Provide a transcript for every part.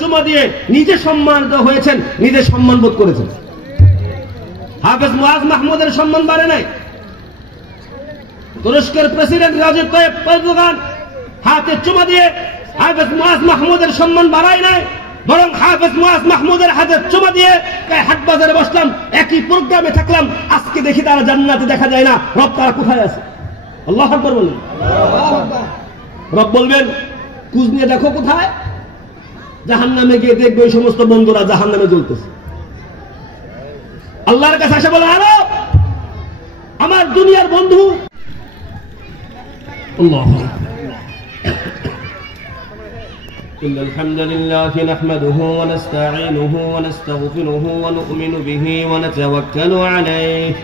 চুমা দিয়ে নিজে সম্মানিত হয়েছেন, নিজে সম্মান বোধ করেছেন। হাফেজ মুয়াজ মাহমুদের সম্মান বাড়ে নাই। তুরস্কের প্রেসিডেন্ট রাজীব তাইয়িপ এরদোগান হাতে চুমা দিয়ে হাফেজ মুয়াজ মাহমুদের সম্মান বাড়ায় নাই, বরং হাফেজ মুয়াজ মাহমুদের হাতে চুমা দিয়ে হাটবাজারে বসলাম, একই প্রোগ্রামে থাকলাম, আজকে দেখি তারা জান্নাতে দেখা যায় না। রব তারা কোথায় আছে? আল্লাহু আকবার বলুন। রব বলবেন কুজ নিয়ে দেখো কোথায়? জাহান্নামে গিয়ে দেখবে ওই সমস্ত বন্ধুরা জাহান্নামে জ্বলতেছে। আল্লাহর কাছে এসে বলে, আরো আমার দুনিয়ার বন্ধু। আল্লাহু আকবার। إن الحمد لله نحمده ونستعينه ونستغفره ونؤمن به ونتوكل عليه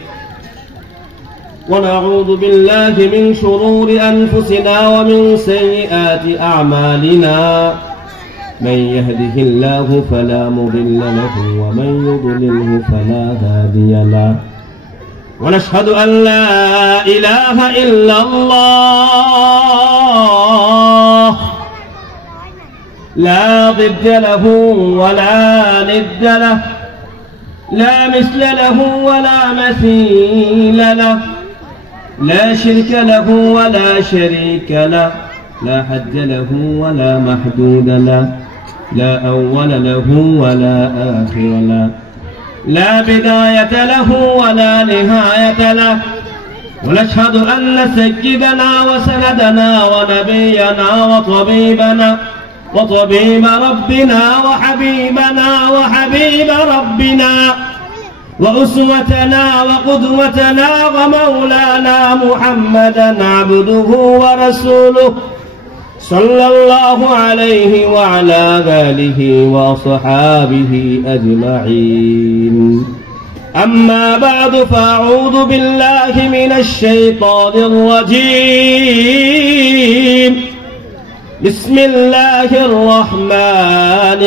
ونعوذ بالله من شرور أنفسنا ومن سيئات أعمالنا من يهده الله فلا مضل له ومن يضلله فلا هادي له ونشهد أن لا إله إلا الله لا ضد له ولا ند له لا مثل له ولا مثيل له لا شرك له ولا شريك له لا حد له ولا محدود له لا أول له ولا آخر له لا بداية له ولا نهاية له ونشهد أن سيدنا وسندنا ونبينا وطبيب ربنا وحبيبنا وحبيب ربنا وأسوتنا وقدوتنا ومولانا محمدا عبده ورسوله صلى الله عليه وعلى آله وصحابه أجمعين أما بعد فأعوذ بالله من الشيطان الرجيم بسم الله الرحمن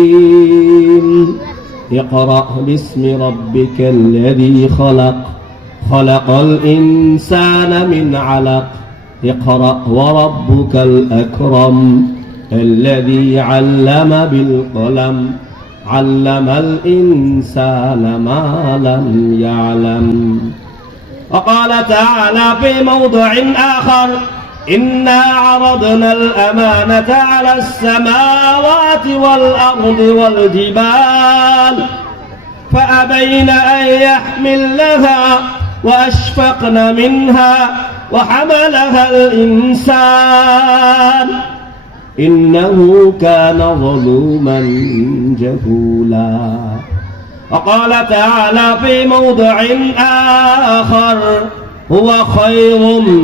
الرحيم اقرأ باسم ربك الذي خلق خلق الإنسان من علق اقرأ وربك الأكرم الذي علم بالقلم علم الإنسان ما لم يعلم وقال تعالى في موضع آخر إنا عرضنا الأمانة على السماوات والأرض والجبال فأبين أن يحملنها وأشفقن منها وحملها الإنسان إنه كان ظلوما جهولا وقال تعالى في موضع آخر هو خير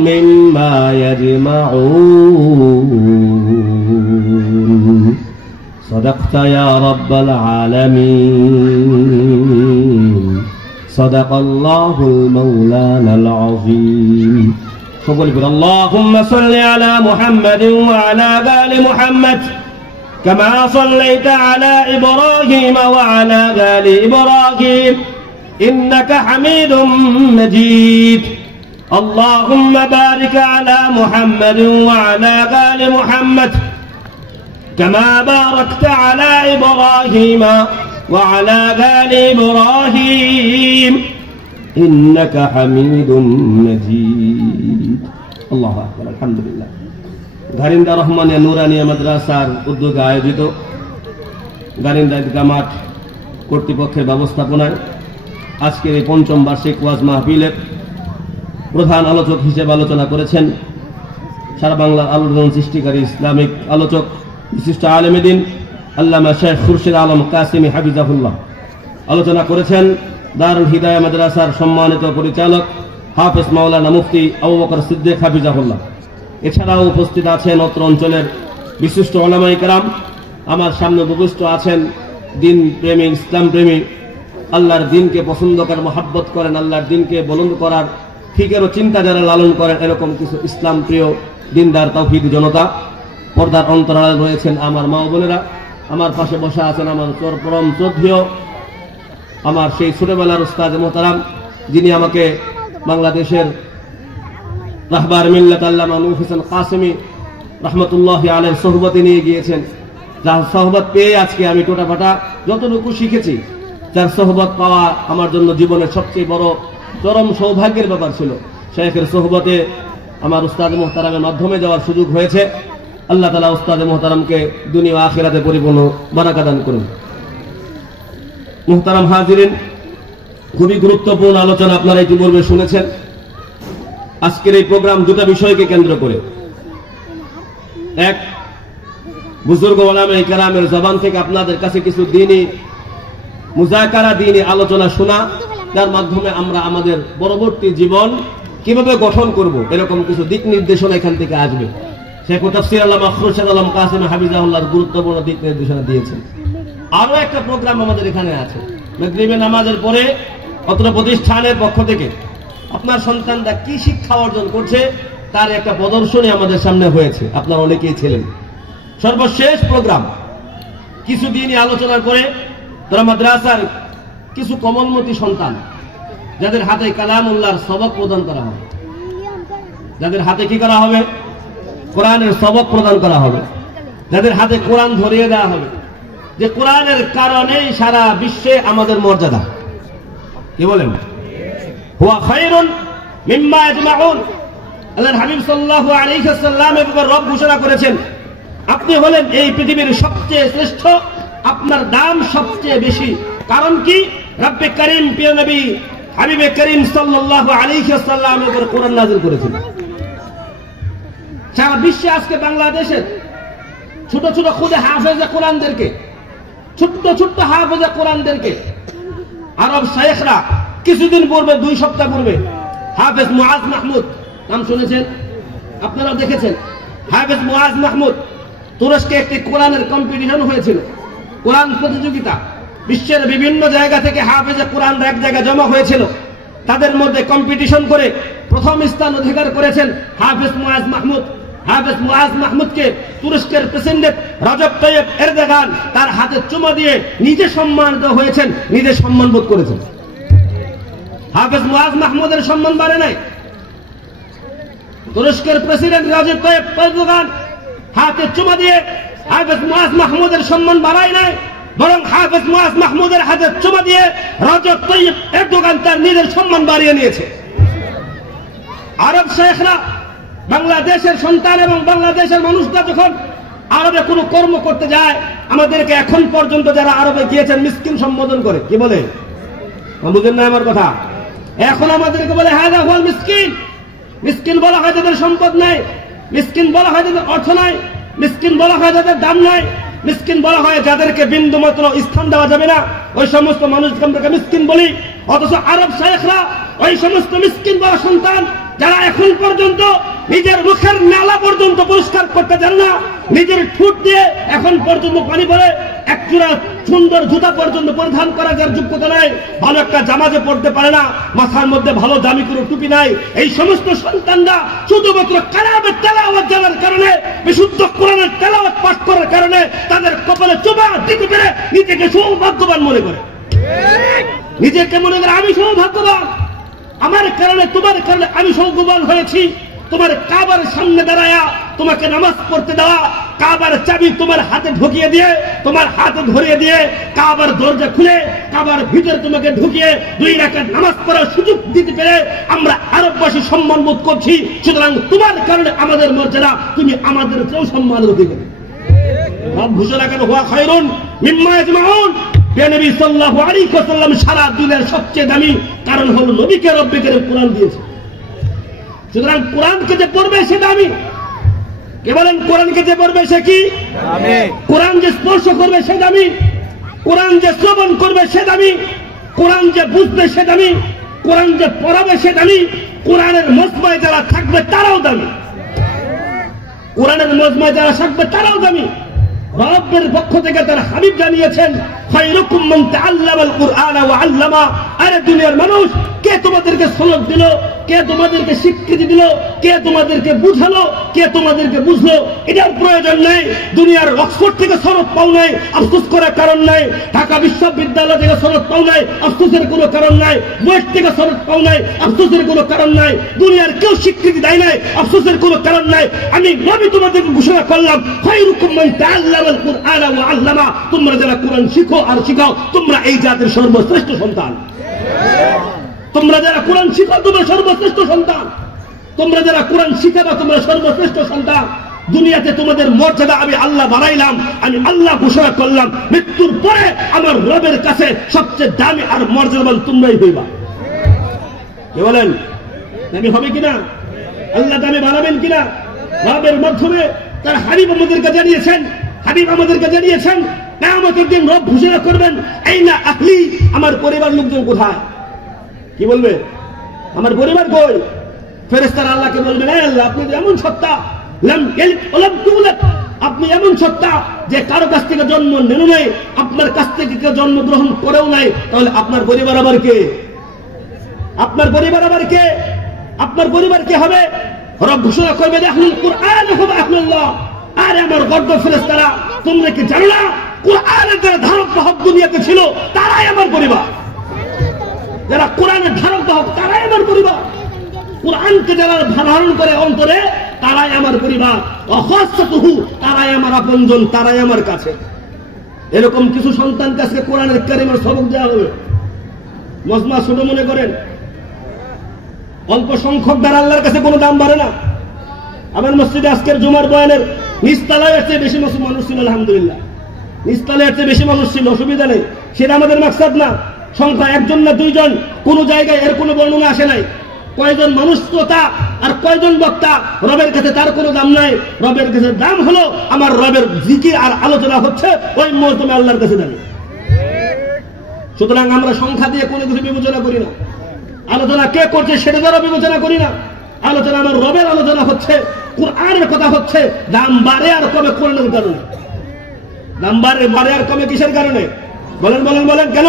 مما يجمعون صدقت يا رب العالمين صدق الله المولانا العظيم فقل اللهم صل على محمد وعلى آل محمد كما صليت على إبراهيم وعلى آل إبراهيم إنك حميد مجيد اللهم بارك على محمد وعلى آل محمد كما باركت على إبراهيم وعلى آل إبراهيم إنك حميد مجيد الله أكبر الحمد لله গারিন্দা রহমানিয়া নুরানিয়া মাদ্রাসার উদ্যোগে আয়োজিত গারিন্দা ঈদগাহ মাঠ কর্তৃপক্ষের ব্যবস্থাপনায় আজকের এই পঞ্চম বার্ষিক ওয়াজ মাহফিলের প্রধান আলোচক হিসেবে আলোচনা করেছেন সারা বাংলার আলোড়ন সৃষ্টিকারী ইসলামিক আলোচক বিশিষ্ট আলেমে দ্বীন আল্লামা শেখ খুরশিদ আলম কাসিমি হাফিজাহুল্লাহ। আলোচনা করেছেন দারুল হিদায়াহ মাদ্রাসার সম্মানিত পরিচালক হাফেজ মাওলানা মুফতি আবু বকর সিদ্দিক হাফিজাহুল্লাহ। এছাড়াও উপস্থিত আছেন অত্র অঞ্চলের বিশিষ্ট উলামায়ে কেরাম। আমার সামনে উপবিষ্ট আছেন দিন প্রেমী, ইসলাম প্রেমী, আল্লাহর দিনকে পছন্দ করেন, মহাব্বত করেন, আল্লাহর দিনকে বুলন্দ করার ফিকির ও চিন্তা যারা লালন করেন, এরকম কিছু ইসলাম প্রিয় দিনদার তাওহীদি জনতা। পর্দার অন্তরালে রয়েছেন আমার মা বোনেরা। আমার পাশে বসা আছেন আমার পরম শ্রদ্ধেয়, আমার সেই ছোটবেলার উস্তাদ মোহতারাম, যিনি আমাকে বাংলাদেশের রাহবার মিল্লাত আল্লামা নূর হোসেন কাসেমী রহমতুল্লাহি আলাইহির সোহবতে নিয়ে গিয়েছেন, যার সোহবত পেয়ে আজকে আমি টোটাফাটা যতটুকু শিখেছি, যার সোহবত পাওয়া আমার জন্য জীবনের সবচেয়ে বড় চরম সৌভাগ্যের ব্যাপার ছিল। শেখের সোহবতে আমার উস্তাদ মুহতারামের মাধ্যমে যাওয়ার সুযোগ হয়েছে। আল্লাহ তাআলা উস্তাদ মুহতারামকে দুনিয়া ও আখিরাতে পরিপূর্ণ বারাকা দান করুন। মুহতারাম হাজিরিন, খুবই গুরুত্বপূর্ণ আলোচনা আপনারা ইতিপূর্বে শুনেছেন। আজকের এই প্রোগ্রাম দুটো বিষয়কে কেন্দ্র করে, এক, বুজুর্গ ওলামায়ে কেরামের জবান থেকে আপনাদের কাছে কিছু দ্বীনি মুযাকারা, দ্বীনি আলোচনা শোনা, যার মাধ্যমে আমরা আমাদের পরবর্তী জীবন কিভাবে গঠন করব এরকম কিছু দিক নির্দেশনা এখান থেকে আসবে। শেখ তাফসীর আল্লামা খুরশেদ আলম কাসেম হাফিজাহুল্লাহর গুরুত্বপূর্ণ দিক নির্দেশনা দিয়েছেন। আরো একটা প্রোগ্রাম আমাদের এখানে আছে, মাগরিবের নামাজের পরে অত্র প্রতিষ্ঠানের পক্ষ থেকে আপনার সন্তানরা কি শিক্ষা অর্জন করছে তার একটা প্রদর্শনী আমাদের সামনে হয়েছে, আপনারা অনেকেই ছিলেন। সর্বশেষ প্রোগ্রাম কিছুদিনই আলোচনার পরে তারা মাদ্রাসার কিছু কমলমতি সন্তান, যাদের হাতে কালামুল্লাহর সবক প্রদান করা হবে, যাদের হাতে কি করা হবে, কোরআনের সবক প্রদান করা হবে, যাদের হাতে কোরআন ধরিয়ে দেওয়া হবে, যে কোরআনের কারণেই সারা বিশ্বে আমাদের মর্যাদা। কি বলেন? হুয়া খায়রুন মিম্মা ইয়াজমাউন। আল্লাহর হাবিব সাল্লাল্লাহু আলাইহি ওয়াসাল্লাম এবার রব ঘোষণা করেছেন, আপনি হলেন এই পৃথিবীর সবচেয়ে শ্রেষ্ঠ, আপনার দাম সবচেয়ে বেশি। কারণ কি? রব্বে করিম প্রিয় নবী হাবিবে করিম সাল্লাল্লাহু আলাইহি ওয়াসাল্লামের উপর কোরআন নাযিল করেছেন। সারা বিশ্বে আজকে বাংলাদেশের ছোট ছোট খুদে হাফেজে কোরআনদেরকে, ছোট্ট ছোট্ট হাফেজে কোরআনদেরকে আরব শায়েখরা কিছুদিন পূর্বে, 2 সপ্তাহ পূর্বে, হাফেজ মুআজ মাহমুদ নাম শুনেছেন, আপনারা দেখেছেন। হাফেজ মুআজ মাহমুদ, তুরস্কে একটি কোরআনের কম্পিটিশন হয়েছিল, কোরআন প্রতিযোগিতা। বিশ্বের বিভিন্ন জায়গা থেকে হাফেজে কোরআনরা এক জায়গায় জমা হয়েছিল, তাদের মধ্যে কম্পিটিশন করে প্রথম স্থান অধিকার করেছেন হাফেজ মুআজ মাহমুদ। হাফেজ মুআজ মাহমুদকে তুরস্কের প্রেসিডেন্ট রজব তাইয়েব এরদোগান তার হাতে চুমা দিয়ে নিজে সম্মানিত হয়েছেন, নিজে সম্মান বোধ করেছেন। হাফেজ মুআজ মাহমুদের সম্মান বাড়ে নাই, তুরস্কের প্রেসিডেন্ট রজব তাইয়েব এরদোগান হাতে চুমা দিয়ে হাফেজ মুআজ মাহমুদের সম্মান বাড়ায় নাই, বরং হাফেজ মুআজ মাহমুদের হাতে চুমা দিয়ে রজব তাইয়েব এরদোগান তার নিজের সম্মান বাড়িয়ে নিয়েছে। আরব শেখরা, বাংলাদেশের সন্তান এবং বাংলাদেশের মানুষরা যখন আরবে কোনো কর্ম করতে যায়, আমাদেরকে এখন পর্যন্ত যারা আরবে গিয়েছেন মিসকিন সম্বোধন করে। কি বলে? বুঝেন না আমার কথা? এখন আমাদেরকে বলে হাযা হুয়াল মিসকিন। মিসকিন বলা হয় যাদের সম্পদ নাই, মিসকিন বলা হয় যাদের অর্থ নাই, মিসকিন বলা হয় যাদের দাম নাই, মিসকিন বলা হয় যাদেরকে বিন্দু মাত্র স্থান দেওয়া যাবে না, ওই সমস্ত মানুষকে আমরা মিসকিন বলি। অথচ আরব শায়েখরা ওই সমস্ত মিসকিন বলা সন্তান যারা এখন পর্যন্ত নিজের মুখের নালা পর্যন্ত পরিষ্কার করতে জানে না, নিজের ঠোঁট দিয়ে এখন পর্যন্ত পানি পড়ে, এক জোড়া সুন্দর জুতা পর্যন্ত পরিধান করা যার যোগ্যতা নাই, ভালো একটা জামাজে পড়তে পারে না, মাথার মধ্যে ভালো দামি কোনো টুপি নাই, এই সমস্ত সন্তানরা শুধুমাত্র কালামের তেলাওয়াত জানার কারণে, বিশুদ্ধ কোরআনের তেলাওয়াত পাঠ করার কারণে তাদের কপালে চোবা দিতে পেরে নিজেকে সৌভাগ্যবান মনে করে। নিজেকে মনে করে আমি সৌভাগ্যবান, আমার কারণে, তোমার কারণে আমি সৌভাগ্যবান হয়েছি। তোমার কাবার সামনে দাঁড়ায়া তোমাকে নামাজ পড়তে দেওয়া, কাবার চাবি তোমার হাতে ঢুকিয়ে দিয়ে, তোমার হাতে ধরিয়ে দিয়ে, কাবার দরজা খুলে কাবার ভিতরে তোমাকে ঢুকিয়ে 2 রাকাত নামাজ পড়ার সুযোগ দিতে পেরে আমরা আরববাসী সম্মান বোধ করছি। সুতরাং তোমার কারণে আমাদের মর্যাদা, তুমি আমাদের চেয়েও সম্মানের অধিকারী। রব ঘোষণা কেন? হুয়া খায়রুন মিম্মা ইয়াজমাউন। নবী সাল্লাল্লাহু আলাইহি ওয়াসাল্লাম সারা দুনিয়ার সবচেয়ে দামি কারণ হলো নবীকে রব্বে কারীম কোরআন দিয়েছে। সুতরাং কোরআনকে যে পড়বে সে দামি। কে বলেন? কোরআনকে যে পড়বে সে কি দামি? কোরআন যে স্পর্শ করবে সে দামি, কোরআন যে শ্রবণ করবে সে দামি, কোরআন যে বুঝবে সে দামি, কোরআন যে পড়াবে সে দামি, কোরআনের মজমায় যারা থাকবে তারাও দামি, কোরআনের মজমায় যারা থাকবে তারাও দামি। রবের পক্ষ থেকে তার হাবিব জানিয়েছেন খায়রুকুম মান তাআল্লামাল কুরআনা ওয়া আল্লামা। আরে দুনিয়ার মানুষ, কে তোমাদেরকে সনদ দিল, কে তোমাদেরকে স্বীকৃতি দিল, কে তোমাদেরকে বুঝালো, কে তোমাদেরকে বুঝলো, এটার প্রয়োজন নাই। দুনিয়ার অক্সফোর্ড থেকে সনদ পাও নাই, আফসোস করার কারণ নাই। ঢাকা বিশ্ববিদ্যালয় থেকে সনদ পাও নাই, আফসোসের কোনো কারণ নাই। বুয়েট থেকে সনদ পাও নাই, আফসোসের কোনো কারণ নাই। দুনিয়ার কেউ স্বীকৃতি দেয় নাই, আফসোসের কোনো কারণ নাই। আমি নবী তোমাদেরকে ঘোষণা করলাম, খায়রুকুম মান তাআল্লামাল কুরআনা ওয়া আল্লামা। তোমরা যারা কোরআন শিখো আর শিখাও, তোমরা এই জাতির সর্বশ্রেষ্ঠ সন্তান। তোমরা যারা কোরআন শিখো, তোমরা সর্বশ্রেষ্ঠ সন্তান। তোমরা যারা কোরআন শিখাবা, তোমরা সর্বশ্রেষ্ঠ সন্তান। দুনিয়াতে তোমাদের মর্যাদা আমি আল্লাহ বাড়াইলাম। আমি আল্লাহ ঘোষণা করলাম, মৃত্যুর পরে আমার রবের কাছে সবচেয়ে দামি আর মর্যাদাবান তোমরাই হইবা। কি বলেন? দামি হবে কিনা? আল্লাহ দামি বানাবেন কিনা? রবের মাধ্যমে তার হাবিব আমাদেরকে জানিয়েছেন। হাবিব আমাদেরকে জানিয়েছেন, কিয়ামতের দিন রব ঘোষণা করবেন, আইনা আহলি, আমার পরিবার লোকজন কোথায়? কি বলবে? আমার পরিবার কই? ফেরেশতারা আল্লাহকে বলবেন, হে আল্লাহ, আপনি এমন সত্তা, লাম ইয়ালিদ ওয়া লাম তুলাদ, আপনি এমন সত্তা যে কারো কাছ থেকে জন্ম নেন নাই, আপনার কাছ থেকে কেউ জন্মগ্রহণ করেও নাই, তাহলে আপনার পরিবার আবার কে? আপনার পরিবার আবার কে? আপনার পরিবার কে হবে? রব ঘোষণা করবে, আহলুল কুরআন হুম আহলুল্লাহ। আরে আমার গর্ব ফেরেশতারা, তোমরা কি জানো না কুরআনের যারা ধারক বাহক দুনিয়াতে ছিল, তারাই আমার পরিবার। যারা কোরআনের ধারক বাহক, তারাই আমার পরিবার। কোরআনকে যারা ধারণ করে অন্তরে, তারাই আমার পরিবার। অখাসসাতুহু, তারাই আমার আপনজন, তারাই আমার কাছে। এরকম কিছু সন্তানকে আজকে কোরআনের কারিমের সবক দেওয়া হবে। মজমা ছোট মনে করেন, অল্প সংখ্যক দ্বারা আল্লাহর কাছে কোনো দাম বাড়ে না। আমার মসজিদে আজকের জুমার বয়ানের নিচতলায় চেয়ে বেশি মানুষ ছিল, আলহামদুলিল্লাহ। নিচতলায় চেয়ে বেশি মানুষ ছিল, অসুবিধা নেই, সেটা আমাদের মাকসাদ না। সংখ্যা একজন না দুইজন, কোন জায়গায় এর কোনো বর্ণনা আসে নাই। কয়জন মানুষ শ্রোতা আর কয়জন বক্তা, রবের কাছে তার কোনো দাম নাই। রবের কাছে দাম হলো আমার রবের জিকির আর আলোচনা হচ্ছে ওই মৌসুমে আল্লাহর কাছে দামি। সুতরাং আমরা সংখ্যা দিয়ে কোনো কিছু বিবেচনা করি না। আলোচনা কে করছে সেটা দ্বারা বিবেচনা করি না। আলোচনা আমার রবের আলোচনা হচ্ছে, কোরআনের কথা হচ্ছে। দাম বাড়ে আর কমে কোরআনের কারণে। দাম বাড়ে আর কমে কিসের কারণে? বলেন বলেন বলেন, কেন?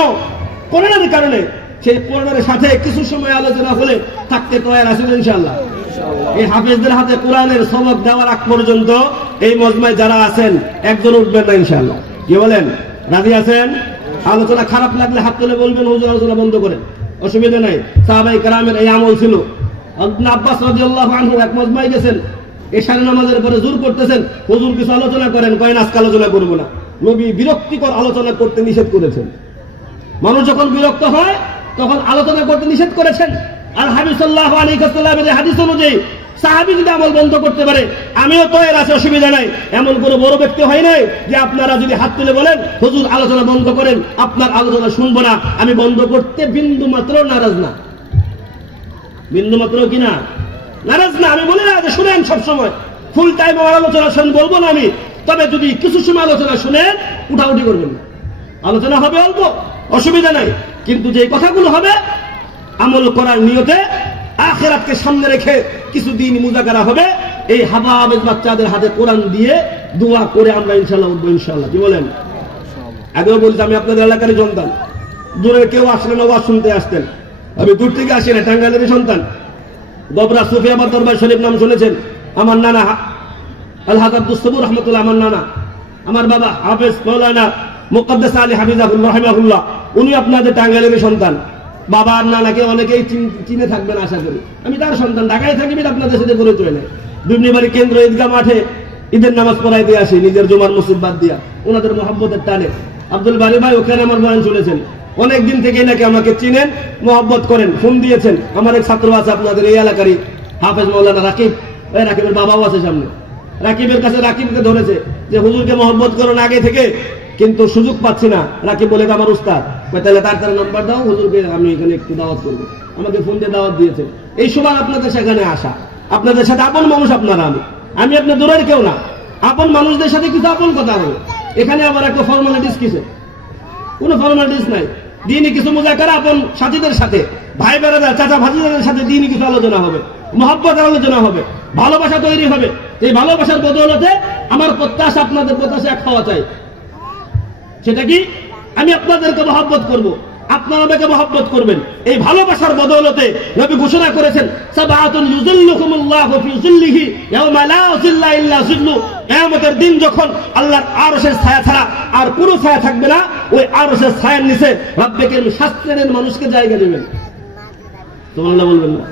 কোরআনের কারণে। সেই কোরআনের সাথে কিছু সময় আলোচনা হলে থাকতে তৈরি আছেন ইনশাআল্লাহ। এই হাফেজদের হাতে কোরআনের সবক দেওয়ার আগ পর্যন্ত এই মজমায় যারা আছেন একজন উঠবেন না ইনশাআল্লাহ। কি বলেন? রাজি আছেন? আলোচনা খারাপ লাগলে হাত তুলে বলবেন, হুজুর আলোচনা বন্ধ করেন, অসুবিধা নাই। সাহাবায়ে কেরামের এই আমল ছিল। ইবনে আব্বাস রাদিয়াল্লাহু আনহু এক মজমায় গেছেন, এশার নামাজের পরে জোর করতেছেন, হুজুর কিছু আলোচনা করেন, কয়েন আজকে আলোচনা করবো না। নবী বিরক্তিকর আলোচনা করতে নিষেধ করেছেন। মানুষ যখন বিরক্ত হয় তখন আলোচনা করতে নিষেধ করেছেন। আর হাবিব সাল্লাল্লাহু আলাইহি ওয়াসাল্লামের হাদিস অনুযায়ী সাহাবী যদি আমল বন্ধ করতে পারে, আমিও তো এর আছে, অসুবিধা নাই। এমন কোনো বড় ব্যক্তি হয় নাই যে আপনারা যদি হাত তুলে বলেন, হুজুর আলোচনা বন্ধ করেন, আপনার আলোচনা শুনবো না, আমি বন্ধ করতে বিন্দু মাত্র নারাজ না। বিন্দু মাত্র কি না? নারাজ না। আমি বলি না যে শুনেন সবসময় ফুল টাইম আমার আলোচনা শুন, বলবো না আমি। তবে যদি কিছু সময় আলোচনা শুনেন, উঠাউঠি করবেন না। আলোচনা হবে অল্প, অসুবিধা নাই, কিন্তু যে কথাগুলো হবে আমল করার নিয়তে, আখিরাতকে সামনে রেখে কিছুদিন মুজাকারা হবে। এই হাফেজ বাচ্চাদের হাতে কোরআন দিয়ে দোয়া করে আমরা ইনশাআল্লাহ উঠবো, ইনশাআল্লাহ। কি বলেন? আগেও বলছি, আমি আপনাদের এলাকারই সন্তান। দূরের কেউ আসলেন, ওয়াজ শুনতে আসতেন। আমি দূর থেকে আসি না, টাঙ্গাইলের সন্তান। গবরা সুফিয়াবাদ দরবার শরীফ নাম শুনেছেন? আমার নানা আলহাজ আব্দুস সবুর রহমতুল্লাহ, আমার নানা, আমার বাবা হাফেজ মাওলানা মুকদ্দাস আলী হাফিজাহুল্লাহ রাহিমাহুল্লাহ, উনি আপনাদের টাঙ্গাইলের সন্তান। বাবা আর নানাকে অনেকেই চিনে থাকবেন আশা করি। আমি তার সন্তান, ঢাকায় থাকি, আপনাদের সাথে পরিচয় নেই। দুবনিবাড়ি কেন্দ্র ঈদগাহ মাঠে ঈদের নামাজ পড়াই দিয়ে আসি, নিজের জুমার মসজিদ বাদ দিয়া, ওনাদের মহব্বতের টানে। আব্দুল বারি ভাই ওখানে আমার বয়ান শুনেছেন, অনেকদিন থেকেই নাকি আমাকে চিনেন, মহব্বত করেন, ফোন দিয়েছেন। আমার এক ছাত্র আছে আপনাদের এই এলাকারই, হাফেজ মাওলানা রাকিব। ওই রাকিবের বাবাও আছে সামনে। রাকিবের কাছে রাকিবকে ধরেছে যে হুজুরকে মহব্বত করেন আগে থেকে, কিন্তু সুযোগ পাচ্ছি না। রাকিব বলে আমার উস্তাদ, তাহলে তার নাম্বার দাও, হুজুরকে আমি এখানে একটু দাওয়াত করবো। আমাকে ফোন দিয়ে দাওয়াত দিয়েছে। এই সময় আপনাদের সেখানে আসা, আপনাদের সাথে আপন মানুষ আপনারা। আমি আপনার দূরের কেউ না। আপন মানুষদের সাথে কিছু আপন কথা হবে। এখানে আবার একটা ফর্মালিটিস কিসে? কোনো ফর্মালিটিস নাই। দিনই কিছু মুজাকারা আপন সাথীদের সাথে, ভাই বেড়াদার, চাচা ভাতিজাদের সাথে দিনই কিছু আলোচনা হবে, মহব্বতের আলোচনা হবে, ভালোবাসা তৈরি হবে। এই ভালোবাসার বদৌলতে আমার প্রত্যাশা, আপনাদের প্রত্যাশা এক হওয়া চাই। সেটা কি? আমি আপনাদেরকে মহব্বত করব, আপনারা আমাকে মহব্বত করবেন। এই ভালোবাসার বদৌলতে নবী ঘোষণা করেছেন, সাবআতুন ইউযিল্লুহুমুল্লাহু ফি যিল্লিহি ইয়াওমা লা যিল্লা ইল্লা যিল্লু। কিয়ামতের দিন যখন আল্লাহর আরশের ছায়া ছাড়া আর কোনো ছায়া থাকবে না, ওই আরশের ছায়ার নিচে রব্বে কারীম 7 শ্রেণীর মানুষকে জায়গা দেবেন। সুবহানাল্লাহ বলবেন না?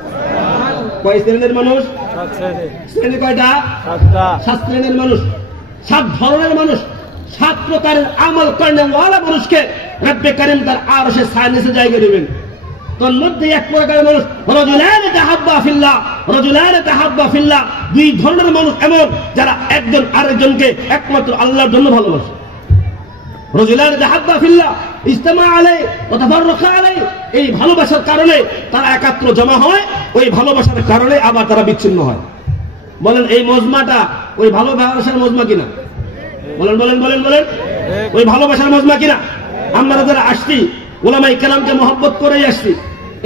কয় শ্রেণীর মানুষ? 7 শ্রেণী। শ্রেণী কয়টা? 7টা। 7 শ্রেণীর মানুষ, 7 ধরনের মানুষ, 7 প্রকারের আমল করেওয়ালা মানুষকে রব্বে কারীম তার আরশের ছায়ার নিচে জায়গা দেবেন। তোর মধ্যে এক প্রকারের মানুষ, রাজুলানে তাহাব্বা ফিল্লাহ, রাজুলানে তাহাব্বা ফিল্লাহ, 2 ধরনের মানুষ এমন যারা একজন আরেকজনকে একমাত্র আল্লাহর জন্য ভালোবাসে। রাজুলানে তাহাব্বা ফিল্লাহ ইজতামা আলাইহি ওয়া তাফাররাকা আলাইহি, এই ভালোবাসার কারণে তারা একাত্র জমা হয়, ওই ভালোবাসার কারণে আবার তারা বিচ্ছিন্ন হয়। বলেন এই মজমাটা ওই ভালোবাসার মজমা কিনা? বলেন বলেন বলেন বলেন, ওই ভালোবাসার মজমা কিনা? আমরা যারা আসছি উলামায়ে কেরামকে মহব্বত করেই আসছি,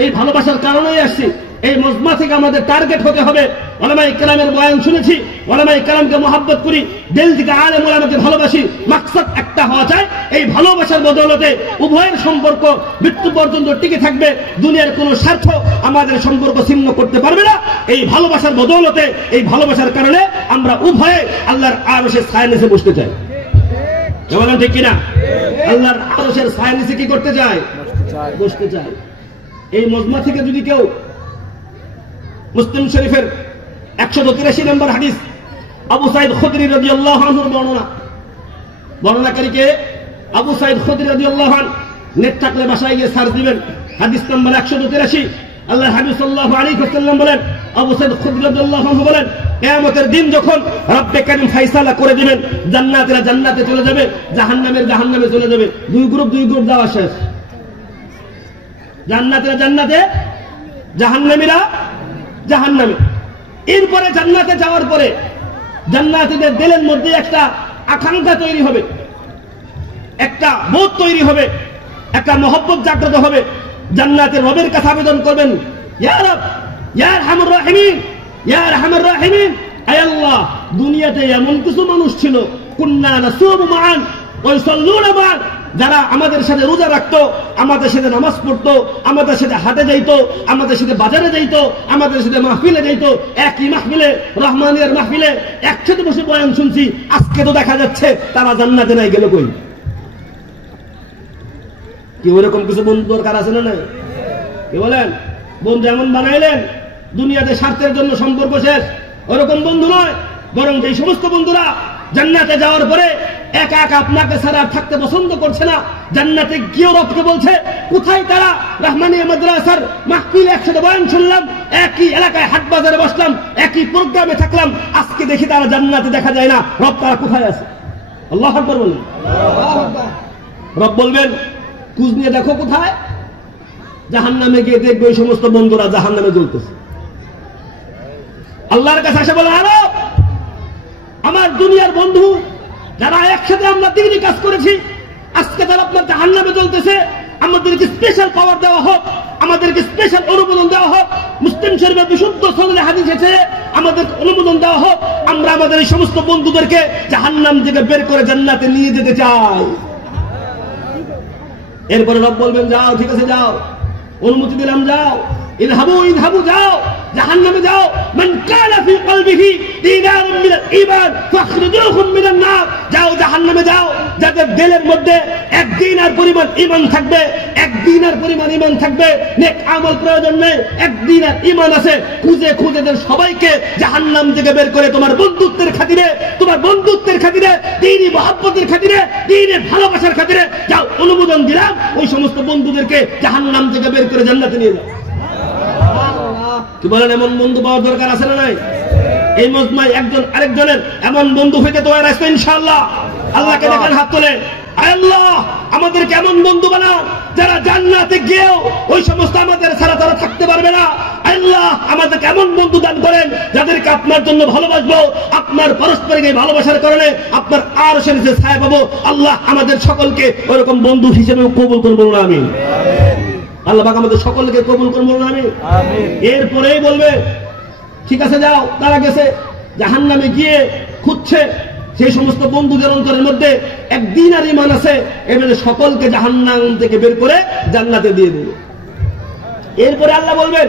এই ভালোবাসার কারণেই আসছি। এই মজমা থেকে আমাদের টার্গেট হতে হবে, উলামায়ে কেরামের বয়ান শুনেছি, উলামায়ে কেরামকে মহব্বত করি, দিল থেকে আলেম উলামাকে ভালোবাসি, মাকসাদ একটা হওয়া চাই। এই ভালোবাসার বদৌলতে উভয়ের সম্পর্ক মৃত্যু পর্যন্ত টিকে থাকবে, দুনিয়ার কোনো স্বার্থ আমাদের সম্পর্ক ছিন্ন করতে পারবে না। এই ভালোবাসার বদৌলতে, এই ভালোবাসার কারণে আমরা উভয়ে আল্লাহর আরশের ছায়ার নিচে বসতে চাই। বলেন ঠিক কিনা? আল্লাহর আরশের ছায়ার নিচে কি করতে চাই? বসতে চাই। এই মজমা থেকে যদি কেউ মুসলিম শরীফের 183 নম্বর হাদিস, আবু সাঈদ খুদরি রাদিয়াল্লাহু আনহুর বর্ণনাকারীকে আবু সাঈদ খুদরি রাদিয়াল্লাহু আনহু, নেট থাকলে বাসায় গিয়ে সার্চ দিবেন, হাদিস নাম্বার 183। আল্লাহর হাবিব সাল্লাল্লাহু আলাইহি ওয়াসাল্লাম বলেন, আবু সাঈদ খুদরি রাদিয়াল্লাহু আনহু বলেন, কিয়ামতের দিন যখন রব্বে কারীম ফয়সালা করে দিবেন, জান্নাতীরা জান্নাতে চলে যাবে, জাহান্নামের জাহান্নামে চলে যাবে। 2 গ্রুপ যাওয়া শেষ। জান্নাতীরা জান্নাতে, জাহান্নামীরা জাহান্নামে। এরপরে জান্নাতে যাওয়ার পরে জান্নাতীদের দিলের মধ্যে একটা আকাঙ্ক্ষা তৈরি হবে, একটা বোধ তৈরি হবে, একটা মহব্বত জাগ্রত হবে। জান্নাতের রবের কাছে আবেদন করবেন, ইয়া রব, ইয়া আরহামুর রাহিমিন, ইয়া আরহামুর রাহিমিন, আয় আল্লাহ, দুনিয়াতে এমন কিছু মানুষ ছিল, কুন্না নাসুমু মান ওয়া ইউসাল্লুনা মান, যারা আমাদের সাথে রোজা রাখতো, আমাদের সাথে নামাজ পড়তো, আমাদের সাথে হাটে যাইতো, আমাদের সাথে বাজারে যাইতো, আমাদের সাথে মাহফিলে যাইতো, একই মাহফিলে, রহমানিয়ার মাহফিলে একসাথে বসে বয়ান শুনছি। আজকে তো দেখা যাচ্ছে তারা জান্নাতে নাই, গেল কই? কি ওরকম কিছু বন্ধু দরকার আছে না? নাই? কি বলেন? বন্ধু এমন বানাইলেন দুনিয়াতে স্বার্থের জন্য সম্পর্ক শেষ। ওরকম বন্ধু নয়, বরং এই সমস্ত বন্ধুরা জান্নাতে যাওয়ার পরে একা একা আপনাকে ছাড়া থাকতে পছন্দ করছে না, জান্নাতে গিয়েও রবকে বলছে, কোথায় তারা? রহমানিয়া মাদ্রাসার মাহফিলে একসাথে বয়ান শুনলাম, একই এলাকায় হাট বাজারে বসলাম, একই প্রোগ্রামে থাকলাম, আজকে দেখি তারা জান্নাতে দেখা যায় না। রব তারা কোথায় আছে? আল্লাহু আকবার বলেন। রব বলবেন, খোঁজ নিয়ে দেখো কোথায়? জাহান্নামে গিয়ে দেখবে ওই সমস্ত বন্ধুরা জাহান্নামে জ্বলতেছে। আল্লাহর কাছে এসে বলে, আরো আমার দুনিয়ার বন্ধু যারা একসাথে আমরা দিনই কাজ করেছি, আজকে তারা আপনার জাহান্নামে জ্বলতেছে। আমাদেরকে স্পেশাল পাওয়ার দেওয়া হোক, আমাদেরকে স্পেশাল অনুমোদন দেওয়া হোক। মুসলিম শরীফের বিশুদ্ধ সনদে হাদিস আছে, আমাদের অনুমোদন দেওয়া হোক, আমরা আমাদের এই সমস্ত বন্ধুদেরকে জাহান্নাম থেকে বের করে জান্নাতে নিয়ে যেতে চাই। এরপরে রব বলবেন, যাও, ঠিক আছে, যাও, অনুমতি দিলাম, যাও, ইযহাবু ইযহাবু, যাও, জাহান্নামে যাও। মান কানা ফি কলবিহি দিনারুম মিনাল ঈমান ফাখরিজুহুম মিনান নার, যাও জাহান্নামে যাও। যাদের দিলের মধ্যে 1 দিনার পরিমাণ ঈমান থাকবে, 1 দিনার পরিমাণ ঈমান থাকবে, নেক আমল প্রয়োজন নেই, 1 দিনার ঈমান আছে, খুঁজে খুঁজে দেন সবাইকে জাহান্নাম থেকে বের করে তোমার বন্ধুত্বের খাতিরে, তোমার বন্ধুত্বের খাতিরে, দ্বীনি মহব্বতের খাতিরে, দ্বীনের ভালোবাসার খাতিরে যাও, অনুমোদন দিলাম। ওই সমস্ত বন্ধুদেরকে জাহান্নাম থেকে বের করে জান্নাতে নিয়ে যাও। কি বলেন? এমন বন্ধু পাওয়ার দরকার আছে না নাই? এই মজমায় একজন আরেকজনের এমন বন্ধু হইতে তৈরি আছে ইনশাআল্লাহ। আল্লাহকে দেখেন, হাত তোলে, আল্লাহ আমাদেরকে এমন বন্ধু বানান যারা জান্নাতে গিয়েও ওই সমস্ত আমাদের ছাড়া তারা থাকতে পারবে না। আল্লাহ আমাদেরকে এমন বন্ধু দান করেন যাদেরকে আপনার জন্য ভালোবাসবো, আপনার পারস্পরিক এই ভালোবাসার কারণে আপনার আরশের নিচে ছায়া পাবো। আল্লাহ আমাদের সকলকে ওরকম বন্ধু হিসেবে কবুল করুন, বলুন আমিন। আল্লাহ পাক আমাদের সকলকে কবুল করুন, বলুন আমিন। এরপরেই বলবে, ঠিক আছে, যাও। তারা গেছে জাহান্নামে গিয়ে খুঁজছে, সেই সমস্ত বন্ধুদের অন্তরের মধ্যে একদিন আর ঈমান আছে, এবারে সকলকে জাহান্নাম থেকে বের করে জান্নাতে দিয়ে দেবে। এরপরে আল্লাহ বলবেন,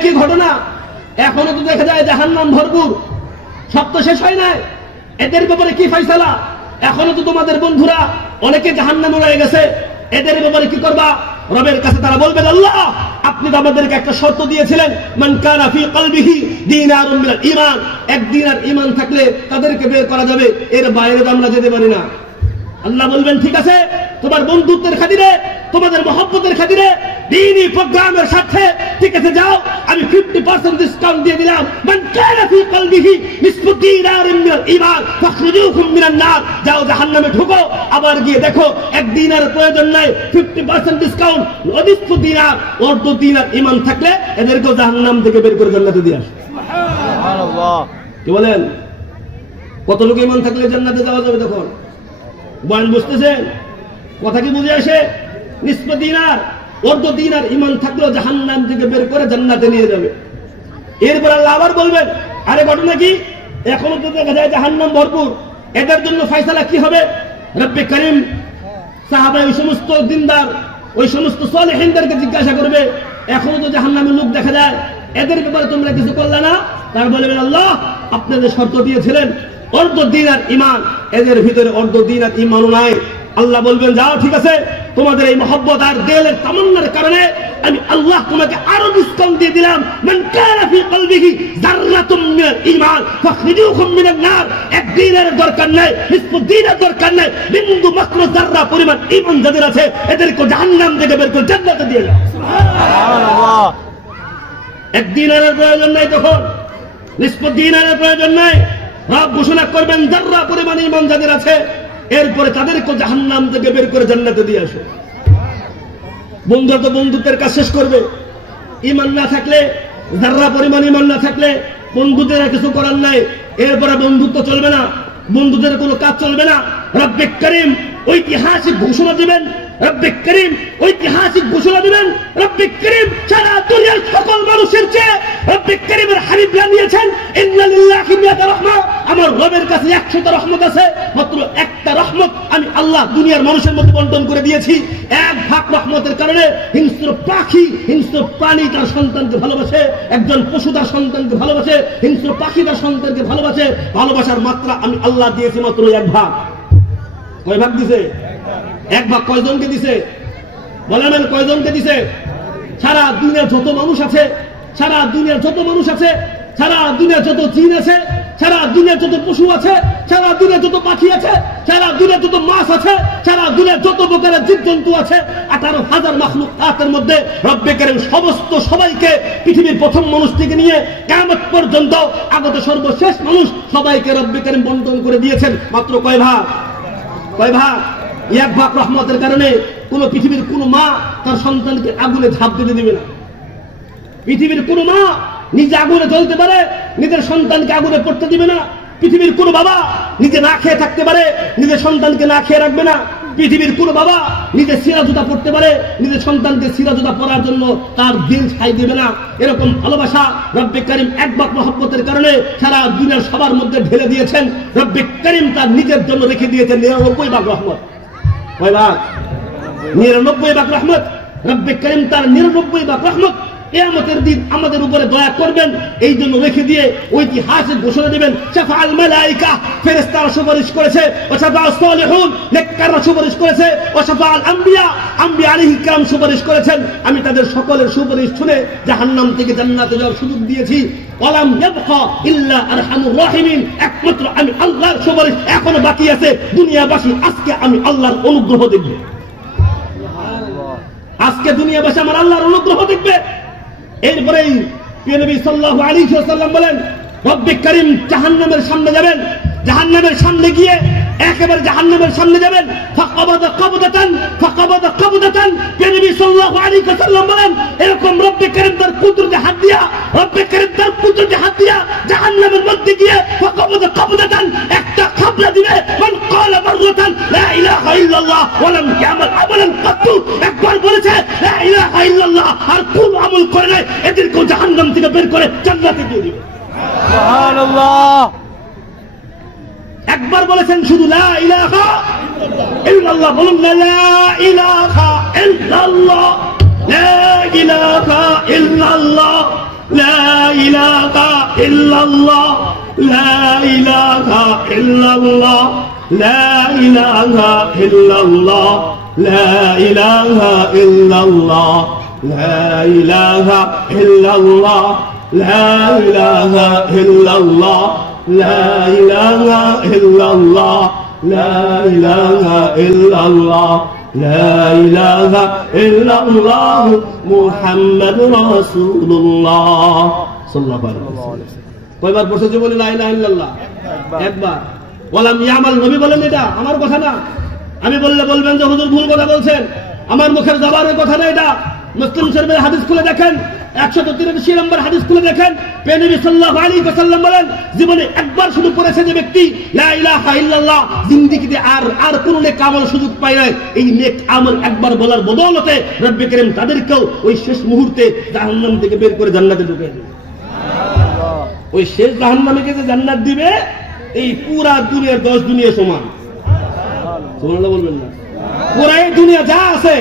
কি ঘটনা, এখনো তো দেখা যায় জাহান্নাম ভরপুর, সব তো শেষ হয় নাই, এদের ব্যাপারে কি ফয়সালা? এখনো তো তোমাদের বন্ধুরা অনেকে জাহান্নামে রয়ে গেছে, এদের ব্যাপারে কি করবা? রবের কাছে তারা বলবেন, আল্লাহ আপনি তো আমাদেরকে একটা শর্ত দিয়েছিলেন, মান কানা ফি কলবিহি দীনারুম মিনাল ঈমান, এক দিনার ঈমান থাকলে তাদেরকে বের করা যাবে, এর বাইরে তো আমরা যেতে পারি না। আল্লাহ বলবেন, ঠিক আছে, তোমার বন্ধুত্বের খাতিরে, তোমাদের মহব্বতের খাতিরে, দ্বীনি প্রোগ্রামের সাথে ঠিক আছে, যাও, আমি 50% ডিসকাউন্ট দিয়ে দিলাম, মান কানা ফি কলবিহি নিসফু দীনারিন মিনাল ঈমান ফাখরুজুহুম মিনান নার, যাও জাহান্নামে ঢুকো, আবার গিয়ে দেখো এক দিনার প্রয়োজন নাই, 50% ডিসকাউন্ট, নিসফু দিনার, অর্ধ দিনার ঈমান থাকলে এদেরকে জাহান্নাম থেকে বের করে জান্নাতে দিয়ে আসো। সুবহানাল্লাহ। কি বলেন? কতটুকু ঈমান থাকলে জান্নাতে যাওয়া যাবে? তখন বয়ান বুঝতেছেন? কথা কি বুঝে আসে? নিসফু দিনার, অর্ধ দিনার ঈমান থাকলেও জাহান্নাম থেকে বের করে জান্নাতে নিয়ে যাবে। এরপর আল্লাহ আবার বলবেন, আরে ঘটনা কি, এখনো তো দেখা যায় জাহান্নাম ভরপুর, এদের জন্য ফয়সালা কি হবে? রব্বে করিম সাহাবা ওই সমস্ত দিনদার, ওই সমস্ত সালেহিনদেরকে জিজ্ঞাসা করবে, এখনো তো জাহান্নামের লোক দেখা যায়, এদের ব্যাপারে তোমরা কিছু করলে না? তার বলবেন, আল্লাহ আপনাদের শর্ত দিয়েছিলেন অর্ধ দিনার ঈমান, এদের ভিতরে অর্ধ দিনার ঈমানও নাই। আল্লাহ বলবেন, যাও, ঠিক আছে, তোমাদের এই মহব্বত আর দিলের তামান্নার কারণে আমি আল্লাহ তোমাকে আরো ডিসকাউন্ট দিয়ে দিলাম, মান কানা ফি কলবিহি যাররাতুম মিনাল ঈমান ফাখরিজুহুম মিনান নার, এক দিনের দরকার নাই, নিসফু দিনের দরকার নাই, বিন্দু মাত্র যাররা পরিমাণ ঈমান যাদের আছে এদেরকে জাহান্নাম থেকে বের করে জান্নাতে দিয়ে দাও। সুবহানাল্লাহ। এক দিনের প্রয়োজন নাই, তখন নিসফু দিনের প্রয়োজন নাই, রব ঘোষণা করবেন যাররা পরিমাণ ঈমান যাদের আছে, এরপরে তাদেরকে জাহান্নাম থেকে বের করে জান্নাতে দিয়ে আসো। বন্ধুরা তো বন্ধুত্বের কাজ শেষ করবে, ঈমান না থাকলে, যারা পরিমাণ ঈমান না থাকলে বন্ধুদের কিছু করার নাই, এরপরে বন্ধুত্ব চলবে না, বন্ধুদের কোনো কাজ চলবে না। রব্বে করিম ঐতিহাসিক ঘোষণা দিবেন, রব্বে করিম ঐতিহাসিক ঘোষণা দিবেন, রব্বে করিম সারা দুনিয়ার সকল মানুষের চেয়ে রব্বে করিমের হাবিব জানিয়েছেন, ইন্না লিল্লাহি মিয়াতা রাহমা, আমার রবের কাছে 100টা রহমত আছে, মাত্র একটা রহমত আমি আল্লাহ দুনিয়ার মানুষের মধ্যে বন্টন করে দিয়েছি। 1 ভাগ রহমতের কারণে হিংস্র পাখি, হিংস্র প্রাণী তার সন্তানকে ভালোবাসে, একজন পশু তার সন্তানকে ভালোবাসে, হিংস্র পাখি তার সন্তানকে ভালোবাসে, ভালোবাসার মাত্রা আমি আল্লাহ দিয়েছি মাত্র 1 ভাগ। কয় ভাগ দিছে? 1 ভাগ। কয়জনকে দিছে? বলেন কয়জনকে দিছে? সারা দুনিয়ার যত মানুষ আছে, সারা দুনিয়ার যত মানুষ আছে, সারা দুনিয়ার যত জিন আছে, সারা দুনিয়ার যত পশু আছে, সারা দুনিয়ার যত পাখি আছে, সারা দুনিয়ার যত মাছ আছে, সারা দুনিয়ার যত প্রকারের জীবজন্তু আছে, 18,000 মাখলুকাতের মধ্যে রব্বে করিম সমস্ত সবাইকে, পৃথিবীর প্রথম মানুষ থেকে নিয়ে কিয়ামত পর্যন্ত আগত সর্বশেষ মানুষ সবাইকে রব্বে করিম বন্টন করে দিয়েছেন মাত্র কয় ভাগ? কয় ভাগ? 1 ভাগ রহমতের কারণে কোন পৃথিবীর কোন মা তার সন্তানকে আগুনে ঝাঁপ দিতে দিবে না। পৃথিবীর কোন মা নিজে আগুনে জ্বলতে পারে, নিজের সন্তানকে আগুনে পড়তে দিবে না। পৃথিবীর কোন বাবা নিজে না খেয়ে থাকতে পারে, নিজের সন্তানকে না খেয়ে রাখবে না। পৃথিবীর কোন বাবা নিজে সিরা জুতা পড়তে পারে, নিজের সন্তানকে সিরা জুতা পরার জন্য তার দিল ছাই দেবে না। এরকম ভালোবাসা রব্বে করিম 1 ভাগ মহব্বতের কারণে সারা দুনিয়ার সবার মধ্যে ঢেলে দিয়েছেন। রব্বে করিম তার নিজের জন্য রেখে দিয়েছেন 99 ভাগ রহমত। কয় ভাগ? 99 ভাগ রহমত। রব্বে করিম তার 99 ভাগ রহমত কিয়ামতের দিন আমাদের উপরে দয়া করবেন, এই জন্য রেখে দিয়ে ঐতিহাসিক ঘোষণা দিবেন, শাফাআল মালায়েকা, ফেরেশতারা সুপারিশ করেছে, ওয়া শাফাআস সালিহুন, নেককাররা সুপারিশ করেছে, ওয়া শাফাআল আম্বিয়া, আম্বিয়া আলাইহিস সালাম সুপারিশ করেছেন। আমি তাদের সকলের সুপারিশ শুনে জাহান্নাম থেকে জান্নাতে যাওয়ার সুযোগ দিয়েছি। ওয়ালাম ইয়াবকা ইল্লা আরহামুর রাহিমিন, একমাত্র আমি আল্লাহর সুপারিশ এখনো বাকি আছে। দুনিয়াবাসী আজকে আমি আল্লাহর অনুগ্রহ দেখবে, আজকে দুনিয়াবাসী আমার আল্লাহর অনুগ্রহ দেখবে। এরপরেই নবী সাল্লাল্লাহু আলাইহি ওয়াসাল্লাম বলেন, রব্বে করিম জাহান্নামের সামনে যাবেন, জাহান্নামের সামনে গিয়ে একেবারে জাহান্নামের সামনে যাবেন, ফাকাবাদা কাবদাতান, ফাকাবাদা কাবদাতান। নবী সাল্লাল্লাহু আলাইহি ওয়াসাল্লাম বলেন, এরকম রব্বে করিম তার কুদরতে হাত দিয়া, রব্বে করিম তার কুদরতে হাত দিয়া জাহান্নামের মধ্যে গিয়ে ফাকাবাদা কাবদাতান, একটা খাবলা দিবে। মান ক্বালা মাররাতান লা ইলাহা ইল্লাল্লাহ ওয়া লাম ইয়ামাল আমালান কাত্তু, একবার বলেছে লা ইলাহা ইল্লাল্লাহ আর কোন আমল করে নাই, এদেরকে জাহান্নাম থেকে বের করে জান্নাতে দিয়ে দিবে। সুবহানাল্লাহ। একবার বলেছেন শুধু লা ইলাহা ইল্লাল্লাহ, বলুন না লা ইলাহা ইল্লাল্লাহ, লা ইলাহা ইল্লাল্লাহ, লা ইলাহা ইল্লাল্লাহ, লা ইলাহা ইল্লাল্লাহ, লা ইলাহা ইল্লাল্লাহ, লা ইলাহা ইল্লাল্লাহ, লা ইলাহা ইল্লাল্লাহ, লা ইলাহা ইল্লাল্লাহ, লা ইলাহা ইল্লাল্লাহ, লা ইলাহা ইল্লাল্লাহ, লা ইলাহা ইল্লাল্লাহ মুহাম্মাদুর রাসূলুল্লাহ সাল্লাল্লাহু আলাইহি ওয়াসাল্লাম। কয়বার পড়ছে জীবনে লা ইলাহা ইল্লাল্লাহ? একবার। ওয়ালাম ইয়ামাল, নবী বলেন এটা আমার কথা না। আমি বললে বলবেন যে হুজুর ভুল কথা বলছেন, আমার মুখের জবানের কথা না এটা। মুসলিম শরীফের হাদিস খুলে দেখেন, 183 নম্বর হাদিস খুলে দেখেন, নবী সাল্লাল্লাহু আলাইহি ওয়াসাল্লাম বলেন জীবনে একবার শুধু পড়েছে যে ব্যক্তি লা ইলাহা ইল্লাল্লাহ, জিন্দেগিতে আর কোন নেক আমল সুযোগ পায় না। এই নেক আমল একবার বলার বদৌলতে রব্বে করিম তাদেরকেও ওই শেষ মুহূর্তে জাহান্নাম থেকে বের করে জান্নাতে ঢুকিয়ে দেবে। ওই শেষ জাহান্নামীকে যে জান্নাত দিবে, এই পুরা দুনিয়ার 10 দুনিয়া সমান। সুবহানাল্লাহ বলবেন না? পুরা এই দুনিয়া যা আছে,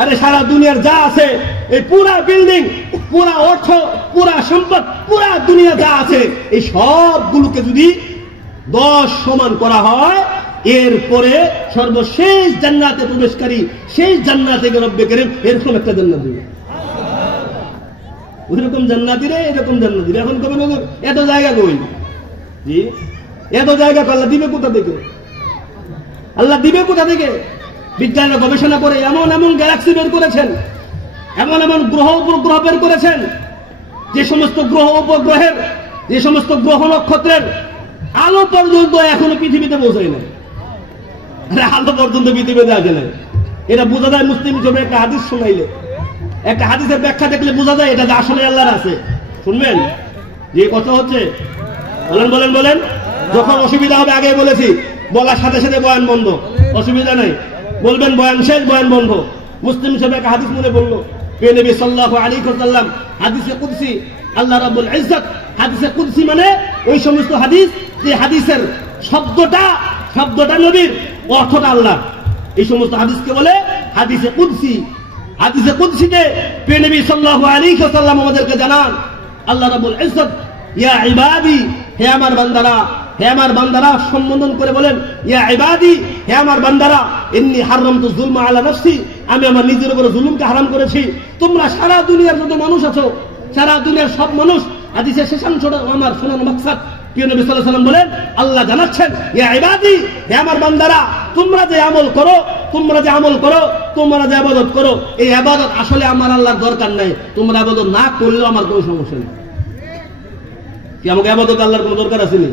আরে সারা দুনিয়ার যা আছে, এই পুরা বিল্ডিং, পুরা অর্থ, পুরা সম্পদ, পুরা দুনিয়া যা আছে, এই সবগুলোকে যদি 10 সমান করা হয়, এরপরে সর্বশেষ জান্নাতে প্রবেশকারী সেই জান্নাতে রব্বে করিম এরকম একটা জান্নাত দিবে। ওইরকম জান্নাতি রে, এরকম জান্নাতি রে। এখন কবে নজর এত জায়গা কই? জি, এত জায়গা আল্লাহ দিবে কোথা থেকে? আল্লাহ দিবে কোথা থেকে? বিজ্ঞানীরা গবেষণা করে এমন এমন গ্যালাক্সি বের করেছেন, এমন এমন গ্রহ উপগ্রহ বের করেছেন, যে সমস্ত গ্রহ উপগ্রহের, যে সমস্ত গ্রহ নক্ষত্রের আলো পর্যন্ত এখনো পৃথিবীতে পৌঁছায় না। আরে আলো পর্যন্ত পৃথিবীতে আসে না। এটা বোঝা যায় মুসলিম হিসেবে একটা হাদিস শোনাইলে, একটা হাদিসের ব্যাখ্যা দেখলে বোঝা যায় এটা আসলে আল্লাহর আছে। শুনবেন যে কথা হচ্ছে, বলেন বলেন বলেন। যখন অসুবিধা হবে আগে বলেছি, বলার সাথে সাথে বয়ান বন্ধ, অসুবিধা নাই। বলবেন বয়ান শেষ, বয়ান বন্ধ। মুসলিম হিসেবে একটা হাদিস মনে পড়লো, নবী সাল্লাল্লাহু আলাইহি ওয়াসাল্লাম হাদিসে কুদসি, আল্লাহ রাব্বুল ইজ্জত, হাদিসে কুদসি মানে ওই সমস্ত হাদিস যে হাদিসের শব্দটা নবীর, অর্থটা আল্লাহ। এই সমস্ত হাদিসকে বলে হাদিসে কুদসি। হাদিসে কুদসিতে নবী সাল্লাল্লাহু আলাইহি ওয়াসাল্লাম আমাদেরকে জানান, আল্লাহ রাব্বুল ইজ্জত ইয়া ইবাদি, হে আমার বান্দারা, হে আমার বান্দারা, সম্বোধন করে বলেন ইয়া ইবাদি, হে আমার বান্দারা, ইন্নী হারামতু যুলমা আলা নাফসি, আমি আমার নিজের উপর জুলুমকে হারাম করেছি। তোমরা সারা দুনিয়ার যত মানুষ আছো, সারা দুনিয়ার সব মানুষ, হাদিসের শেষাংশটা আমার শোনানো মাকসাদ। প্রিয় নবী সাল্লাল্লাহু আলাইহি ওয়াসাল্লাম বলেন, আল্লাহ জানাচ্ছেন ইয়া ইবাদি, হে আমার বান্দারা, তোমরা যে আমল করো, তোমরা যে আমল করো, তোমরা যে ইবাদত করো, এই ইবাদত আসলে আমার আল্লাহর দরকার নাই। তোমরা ইবাদত না করলেও আমার কোনো সমস্যা নেই। কি আমাকে ইবাদত আল্লাহর কোনো দরকার আছে না?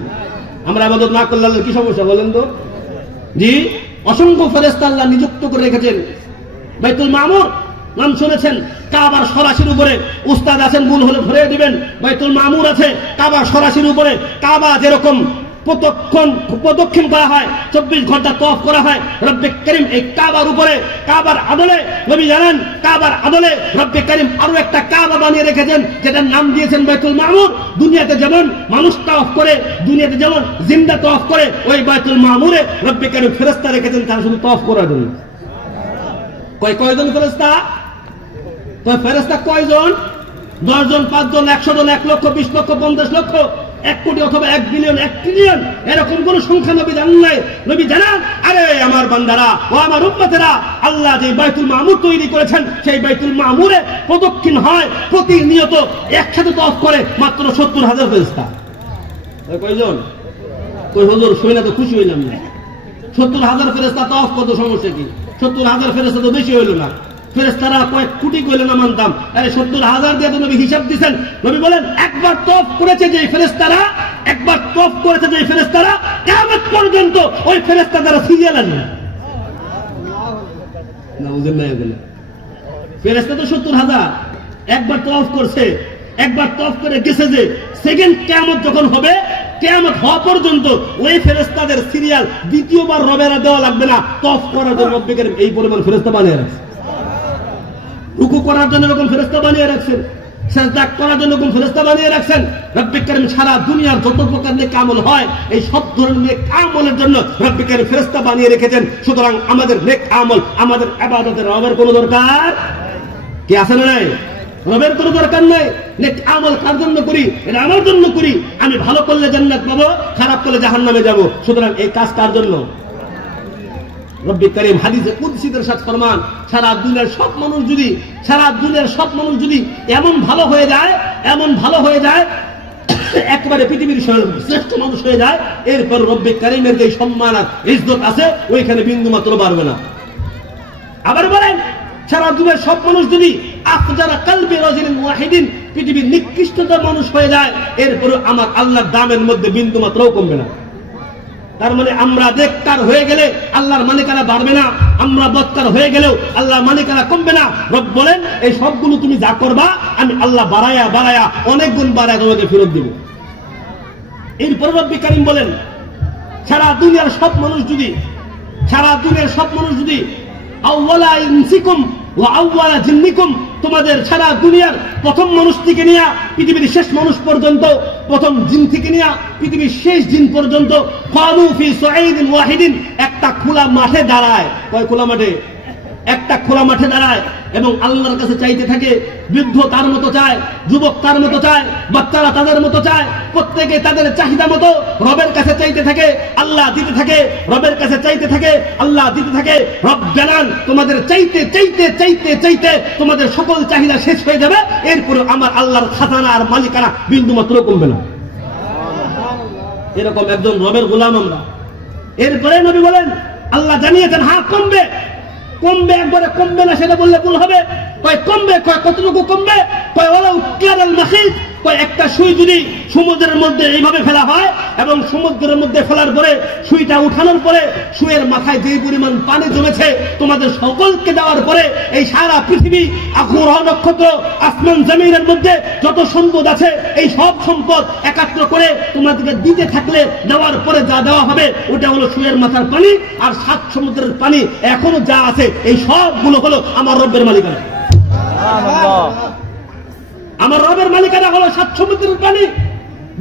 আমরা ইবাদত না করলে আল্লাহর কি সমস্যা বলেন তো? জি, অসংখ্য ফেরেশতা আল্লাহ নিযুক্ত করে রেখেছেন। বাইতুল মামুর নাম শুনেছেন, কাবার সরাসরি উপরে, উস্তাদ আছেন ভুল হলে ধরে দিবেন। বাইতুল মামুর আছে কাবার সরাসরি উপরে। কাবা যেরকম প্রদক্ষিণ করা হয়, 24 ঘন্টা তওয়াফ করা হয়, রব্বে করিম এই কাবার উপরে, কাবার আদলে, নবী জানেন কাবার আদলে রব্বে করিম আরো একটা কাবা বানিয়ে রেখেছেন, যেটার নাম দিয়েছেন বাইতুল মামুর। দুনিয়াতে যেমন মানুষ তওয়াফ করে, দুনিয়াতে যেমন জিন্দা তওয়াফ করে, ওই বাইতুল মামুরে রব্বে করিম ফেরেশতা রেখেছেন তারা শুধু তওয়াফ করার জন্য। কয়জন ফেরেশতা? ফেরেশতা কয়জন? 10 জন, 5 জন, 100 জন, 1 লক্ষ, 20 লক্ষ, 50 লক্ষ, 1 কোটি অথবা 1 বিলিয়ন, 1 ট্রিলিয়ন, এরকম কোন সংখ্যা নবী জানেন নাই। নবী জানান, আরে আমার বান্দারা ও আমার উম্মতেরা, আল্লাহ যে বাইতুল মামুর তৈরি করেছেন, সেই বাইতুল মামুরে প্রদক্ষিণ হয় প্রতিনিয়ত, একসাথে তওয়াফ করে মাত্র 70,000 ফেরেশতা। কয়জন? কই হুজুর শুনে তো খুশি হইলাম না। 70,000 ফেরেশতা তওয়াফ কত, সমস্যা কি? 70,000 ফেরেশতা তো বেশি হইল না? ফেরেশতারা কয়েক কোটি কইলে না মানতাম। আরে 70,000 দিয়ে তো নবী হিসাব দিয়েছেন। নবী বলেন, একবার তওয়াফ করেছে যে ফেরেশতারা, একবার তওয়াফ করেছে যে ফেরেশতারা, কিয়ামত পর্যন্ত ওই ফেরেশতারা সিরিয়াল আছে। নাউযুবিল্লাহ না, ফেরেশতা তো 70,000, একবার তওয়াফ করছে, একবার তওয়াফ করে গেছে যে, সেকেন্ড কিয়ামত যখন হবে, কিয়ামত হওয়া পর্যন্ত ওই ফেরেশতাদের সিরিয়াল দ্বিতীয়বার রবেরা দেওয়া লাগবে না। তওয়াফ করার জন্য রব্বে করিম এই পরিমাণ ফেরেশতা বানিয়ে রাখছে। রুকু করার জন্য এরকম ফেরেশতা বানিয়ে রাখছেন, সিজদা করার জন্য কোন ফেরেশতা বানিয়ে রাখছেন? রব্বে কারীম সারা দুনিয়ার যত প্রকার নেক আমল হয় এই সব ধরনের নেক আমলের জন্য রব্বে কারীম ফেরেশতা বানিয়ে রেখেছেন। সুতরাং আমাদের নেক আমল, আমাদের ইবাদতের রবের কোনো দরকার কি আছে না নাই? রবের কোনো দরকার নাই। নেক আমল কার জন্য করি? এটা আমার জন্য করি। আমি ভালো করলে জান্নাত পাবো, খারাপ করলে জাহান্নামে যাব। সুতরাং এই কাজ কার জন্য? রব্বে কারীম হাদিসে কুদসিতে ইরশাদ ফরমান, সারা দুনিয়ার সব মানুষ যদি এমন ভালো হয়ে যায় একবারে পৃথিবীর শ্রেষ্ঠ মানুষ হয়ে যায়, এরপর রব্বে কারীমের যে সম্মান আর ইজ্জত আছে ওইখানে বিন্দু মাত্র বাড়বে না। আবার বলেন, সারা দুনিয়ার সব মানুষ যদি আফজারা কলবি রাজুলিন ওয়াহিদিন পৃথিবীর নিকৃষ্টতম মানুষ হয়ে যায়, এরপরে আমার আল্লাহর দামের মধ্যে বিন্দু মাত্রও কমবে না। তার মানে আমরা নেককার হয়ে গেলে আল্লাহর মালিকানা বাড়বে না, আমরা বদকার হয়ে গেলেও আল্লাহর মালিকানা কমবে না। রব বলেন, এই সবগুলো তুমি যা করবা আমি আল্লাহ বাড়ায়া অনেক গুণ বাড়ায়া তোমাকে ফেরত দিব। এরপর রব্বে কারীম বলেন, সারা দুনিয়ার সব মানুষ যদি আউওয়ালা ইনসিকুম ওয়া আউওয়ালা জিন্নিকুম, তোমাদের সারা দুনিয়ার প্রথম মানুষ থেকে নিয়ে পৃথিবীর শেষ মানুষ পর্যন্ত, প্রথম জিন থেকে নিয়ে পৃথিবীর শেষ জিন পর্যন্ত, ফানু ফি সুআইদিন ওয়াহিদিন, একটা খোলা মাঠে দাঁড়ায়। কয় খোলা মাঠে? একটা খোলা মাঠে দাঁড়ায় এবং আল্লাহর কাছে চাইতে থাকে। বৃদ্ধ তার মতো চায়, যুবক তার মতো চায়, বাচ্চারা তাদের মতো চায়, প্রত্যেকে তাদের চাহিদা মতো রবের কাছে চাইতে থাকে, আল্লাহ দিতে থাকে। রবের কাছে চাইতে থাকে, আল্লাহ দিতে থাকে। রব জানান, তোমাদের চাইতে চাইতে চাইতে চাইতে তোমাদের সকল চাহিদা শেষ হয়ে যাবে, এরপরে আমার আল্লাহর খাজানা আর মালিকানা বিন্দু মাত্র কমবে না। এরকম একজন রবের গোলাম আমরা। এরপরে নবী বলেন, আল্লাহ জানিয়েছেন হ্যাঁ কমবে, একবারে কমবে না সেটা বললে ভুল হবে। কমবে, কতটুকু কমবে? একটা সুই যদি সমুদ্রের মধ্যে এইভাবে ফেলা হয় এবং সমুদ্রের মধ্যে ফেলার পরে সুইটা উঠানোর পরে সুইয়ের মাথায় যে পরিমাণ পানি জমেছে তোমাদের সকলকে দেওয়ার পরে এই সারা পৃথিবী, গ্রহ নক্ষত্র, আসমান জমিনের মধ্যে যত সম্পদ আছে এই সব সম্পদ একাত্র করে তোমাদেরকে দিতে থাকলে দেওয়ার পরে যা দেওয়া হবে ওটা হলো সুইয়ের মাথার পানি। আর 7 সমুদ্রের পানি এখনো যা আছে এই সবগুলো হলো আমার রব্বের মালিকানা। আমার রবের মালিকানা হলো 7 সমুদ্রের পানি।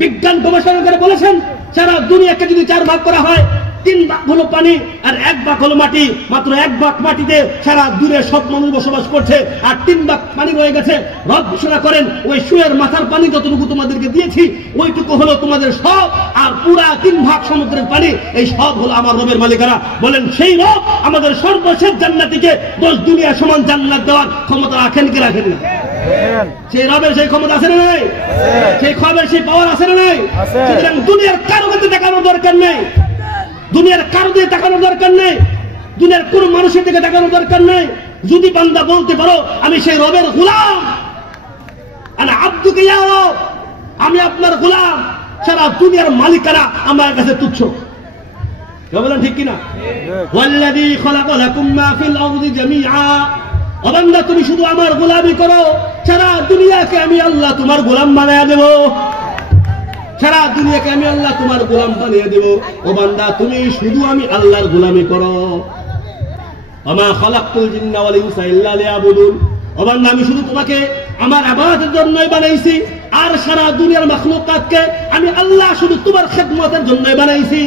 বিজ্ঞান গবেষণা বলেছেন, সারা দুনিয়াকে যদি 4 ভাগ করা হয়, 3 ভাগ হলো পানি আর 1 ভাগ হলো মাটি। মাত্র 1 ভাগ মাটিতে সারা দূরে সব মানুষ বসবাস করছে, আর 3 ভাগ পানি রয়ে গেছে। রব ঘোষণা করেন, ওই সুয়ের মাথার পানি যতটুকু তোমাদেরকে দিয়েছি ওইটুকু হলো তোমাদের সব, আর পুরা 3 ভাগ সমুদ্রের পানি এই সব হলো আমার রবের মালিকানা। বলেন, সেই রব আমাদের সর্বশেষ জান্নাতীকে 10 দুনিয়া সমান জান্নাত দেওয়ার ক্ষমতা রাখেন কি রাখেন না? সেই রবের সেই ক্ষমতা আছে না নাই? সেই খবরের সেই পাওয়ার আছে না নাই? সুতরাং দুনিয়ার কারো কাছে তাকানোর দরকার নেই, দুনিয়ার কারো দিয়ে তাকানোর দরকার নেই, দুনিয়ার কোন মানুষের দিকে তাকানোর দরকার নেই। যদি বান্দা বলতে পারো আমি সেই রবের গোলাম, আনা আব্দুকা ইয়া রব, আমি আপনার গোলাম, সারা দুনিয়ার মালিকানা আমার কাছে তুচ্ছ। বলেন ঠিক কিনা? ওয়াল্লাযী খালাকা লাকুম মা ফিল আরদি জামিআ, ও বান্দা তুমি শুধু আমার গোলামি করো, সারা দুনিয়াকে আমি আল্লাহ তোমার গোলাম বানায়া দেব, সারা দুনিয়াকে আমি আল্লাহ তোমার গোলাম বানিয়ে দেব। ও বান্দা তুমি শুধু আমি আল্লাহর গোলামি করো। ওমা খালাকতুল জিন্না ওয়াল ইনসা ইল্লা লিয়াবুদুন, ও বান্দা আমি শুধু তোমাকে আমার ইবাদতের জন্যই বানাইছি, আর সারা দুনিয়ার মাখলুকাতকে আমি আল্লাহ শুধু তোমার খেদমতের জন্যই বানাইছি।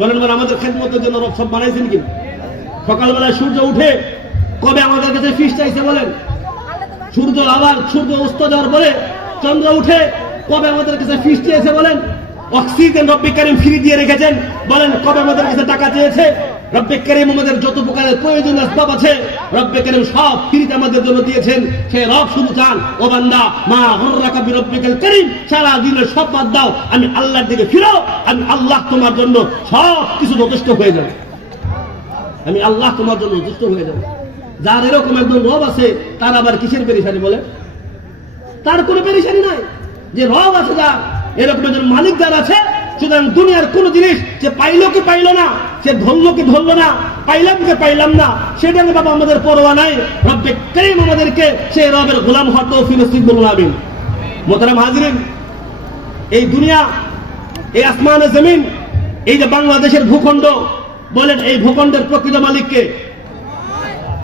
বলেন, আমাদের খেদমতের জন্য রব সব বানাইছেন কি? সকালবেলায় সূর্য উঠে কবে আমাদের কাছে ফিস চাইছে? বলেন, সূর্য অস্ত যাওয়ার পরে চন্দ্র উঠে কবে আমাদের কাছে ফিস চেয়েছে? বলেন, অক্সিজেন রব্বে কারীম ফ্রি দিয়ে রেখেছেন। বলেন, কবে আমাদের কাছে টাকা চেয়েছে? রব্বে কারীম আমাদের যত প্রকারের প্রয়োজনীয় আসবাব আছে রব্বে কারীম সব ফ্রিতে আমাদের জন্য দিয়েছেন। সে রব শুধু চান, ও বান্দা মা হুররাকা বিরব্বিকাল কারীম, সারা দিনের সব বাদ দাও, আমি আল্লাহর দিকে ফিরো, আমি আল্লাহ তোমার জন্য সব কিছু যথেষ্ট হয়ে যাবে, আমি আল্লাহ তোমার জন্য যথেষ্ট হয়ে যাবে। যার এরকম একজন রব আছে তার আবার কিসের পেরেশানি? বলে, তার কোনো পেরেশানি নাই। যে রব আছে, যার এরকম একজন মালিক যার আছে, সুতরাং দুনিয়ার কোন জিনিস যে পাইলো কি পাইলো না, সে ধরলো কি ধরলো না, পাইলাম কি পাইলাম না, সেটা নিয়ে বাবা আমাদের পরোয়া নাই। রব্বে কারীম আমাদেরকে সে রবের গোলাম হওয়ার তৌফিক নসিব করুন, আমিন। মোহতারাম হাজিরিন, এই দুনিয়া, এই আসমানে জমিন, এই যে বাংলাদেশের ভূখণ্ড, বলেন এই ভূখণ্ডের প্রকৃত মালিককে?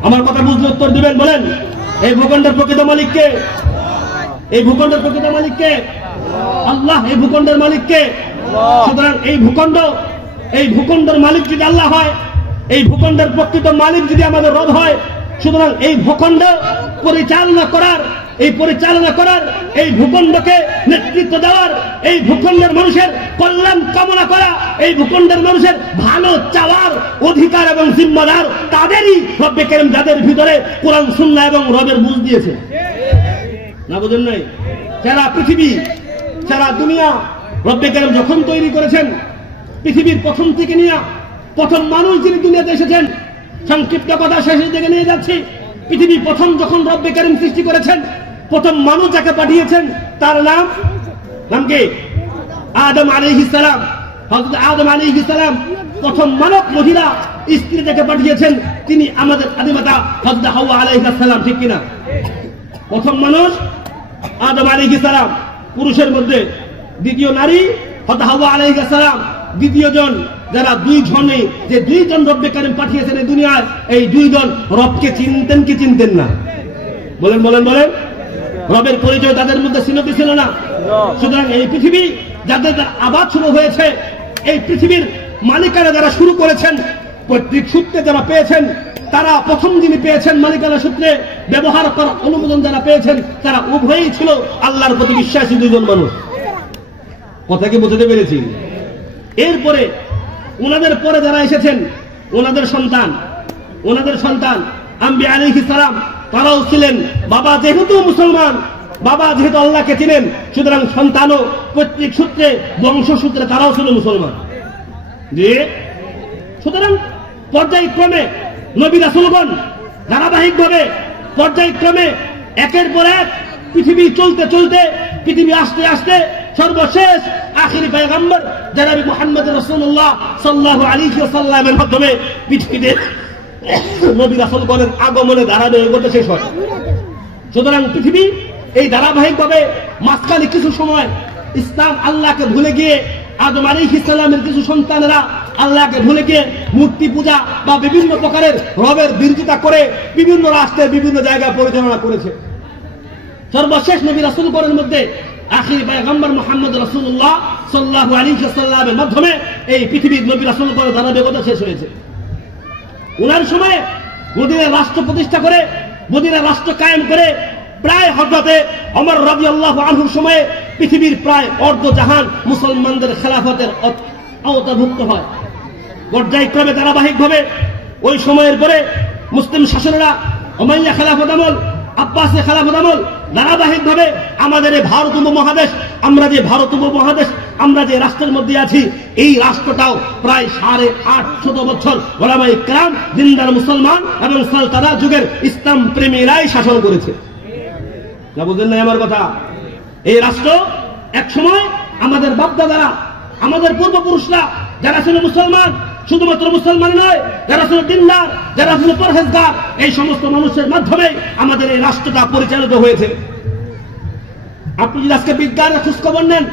আমার কথা বুঝলে উত্তর দিবেন। বলেন, এই ভূখণ্ডের প্রকৃত মালিক কে? এই ভূখণ্ডের প্রকৃত মালিক কে? আল্লাহ। এই ভূখণ্ডের মালিক কে? সুতরাং এই ভূখণ্ডের মালিক যদি আল্লাহ হয়, এই ভূখণ্ডের প্রকৃত মালিক যদি আমাদের রব হয়, সুতরাং এই ভূখণ্ড পরিচালনা করার, এই ভূখণ্ডকে নেতৃত্ব দেওয়ার, এই ভূখণ্ডের মানুষের কল্যাণ কামনা করা, এই ভূখণ্ডের মানুষের ভালো চাওয়ার অধিকার এবং জিম্মাদার তাদেরই রব্বে কারীম, যাদের ভিতরে কোরআন সুন্নাহ এবং রবের বুঝ দিয়েছে। না বুঝেন নাই? সারা পৃথিবী, সারা দুনিয়া রব্বে কারীম যখন তৈরি করেছেন, পৃথিবীর প্রথম থেকে নিয়ে প্রথম মানুষ যিনি দুনিয়াতে এসেছেন, সংক্ষিপ্ত কথা শেষের দিকে নিয়ে যাচ্ছি। পৃথিবী প্রথম যখন রব্বে কারীম সৃষ্টি করেছেন, প্রথম মানুষ যাকে পাঠিয়েছেন তার নাম কি? আদম আলাইহিস সালাম। হযরত আদম আলাইহিস সালাম প্রথম মানব মহিলা স্ত্রী যাকে পাঠিয়েছেন, তিনি আমাদের আদিমাতা হযরত হাওয়া আলাইহিস সালাম। ঠিক কিনা? প্রথম মানুষ আদম আলাইহিস সালাম, পুরুষের মধ্যে দ্বিতীয় নারী হযরত হাওয়া আলাইহিস সালাম, দ্বিতীয় জন। যারা দুইজন রব্বে কারীম পাঠিয়েছেন এই দুনিয়ায়, এই দুইজন রবকে চিনতেন কি চিনতেন না? বলেন। রবের পরিচয় তাদের মধ্যে ছিল কি ছিল না? সুতরাং এই পৃথিবী যাদের আবাদ শুরু হয়েছে, এই পৃথিবীর মালিকানা যারা শুরু করেছেন, পৈতৃক সূত্রে যারা পেয়েছেন, তারা প্রথম যিনি পেয়েছেন মালিকানা সূত্রে ব্যবহার করার অনুমোদন যারা পেয়েছেন, তারা উভয়ই ছিল আল্লাহর প্রতি বিশ্বাসী দুইজন মানুষ। কথা কি বুঝতে পেরেছি? এরপরে ওনাদের পরে যারা এসেছেন, ওনাদের সন্তান আম্বিয়া আলাইহিস সালাম, তারাও ছিলেন। বাবা যেহেতু মুসলমান, বাবা যেহেতু আল্লাহকে চিনেন, সুতরাং সন্তানও পৈতৃক সূত্রে, বংশসূত্রে তারাও ছিল মুসলমান। যে সুতরাং পর্যায়ক্রমে নবী রাসূলগণ ধারাবাহিকভাবে পর্যায়ক্রমে একের পর এক পৃথিবী চলতে পৃথিবী আসতে আসতে সর্বশেষ আখিরি পয়গম্বর জনাব মুহাম্মদ রাসূলুল্লাহ সাল্লাল্লাহু আলাইহি ওয়াসাল্লামের মাধ্যমে পৃথিবীতে নবী রাসূলগণের আগমনে ধারাবাহিকতা শেষ হয়। সুতরাং পৃথিবী এই ধারাবাহিকভাবে মাঝখানে কিছু সময় ইসলাম আল্লাহকে ভুলে গিয়ে, আদম আলাইহিস সালামের কিছু সন্তানেরা আল্লাহকে ভুলে গিয়ে মূর্তি পূজা বা বিভিন্ন প্রকারের রবের বিরোধিতা করে বিভিন্ন রাষ্ট্রের বিভিন্ন জায়গায় পরিচালনা করেছে। সর্বশেষ নবী রাসূলগণের মধ্যে আখিরি পয়গম্বর মুহাম্মদ রাসূলুল্লাহ সাল্লাল্লাহু আলাইহি ওয়াসাল্লামের মাধ্যমে এই পৃথিবীর নবী রাসূলগণের ধারাবাহিকতা শেষ হয়েছে। ওনার সময়ে মদিনায় রাষ্ট্র প্রতিষ্ঠা করে, মদিনায় রাষ্ট্র কায়েম করে প্রায় হযরতে ওমর রাদিয়াল্লাহু আনহুর সময়ে পৃথিবীর প্রায় অর্ধজাহান মুসলমানদের খেলাফতের আওতাভুক্ত হয়। পর্যায়ক্রমে ধারাবাহিকভাবে ওই সময়ের পরে মুসলিম শাসনেরা উমাইয়া খেলাফত আমল, আব্বাসী খেলাফত আমল, ধারাবাহিকভাবে আমাদের এই ভারত উপমহাদেশ, আমরা যে রাষ্ট্রের মধ্যে আছি, এই রাষ্ট্রটাও প্রায় 850 বছর ওলামায়ে কেরাম, দিনদার মুসলমান এবং সালতানাত যুগের ইসলাম প্রেমীরাই শাসন করেছে। না বুঝলেন না আমার কথা? এই রাষ্ট্র এক সময় আমাদের বাপদাদারা, আমাদের পূর্বপুরুষরা যারা ছিল মুসলমান, শুধুমাত্র মুসলমান নয়, যারা ছিল দিনদার, যারা ছিল পরহেজগার, এই সমস্ত মানুষের মাধ্যমে আমাদের এই রাষ্ট্রটা পরিচালিত হয়েছে। আপনি যদি আজকে বিজ্ঞানের খোঁজখবর নেন,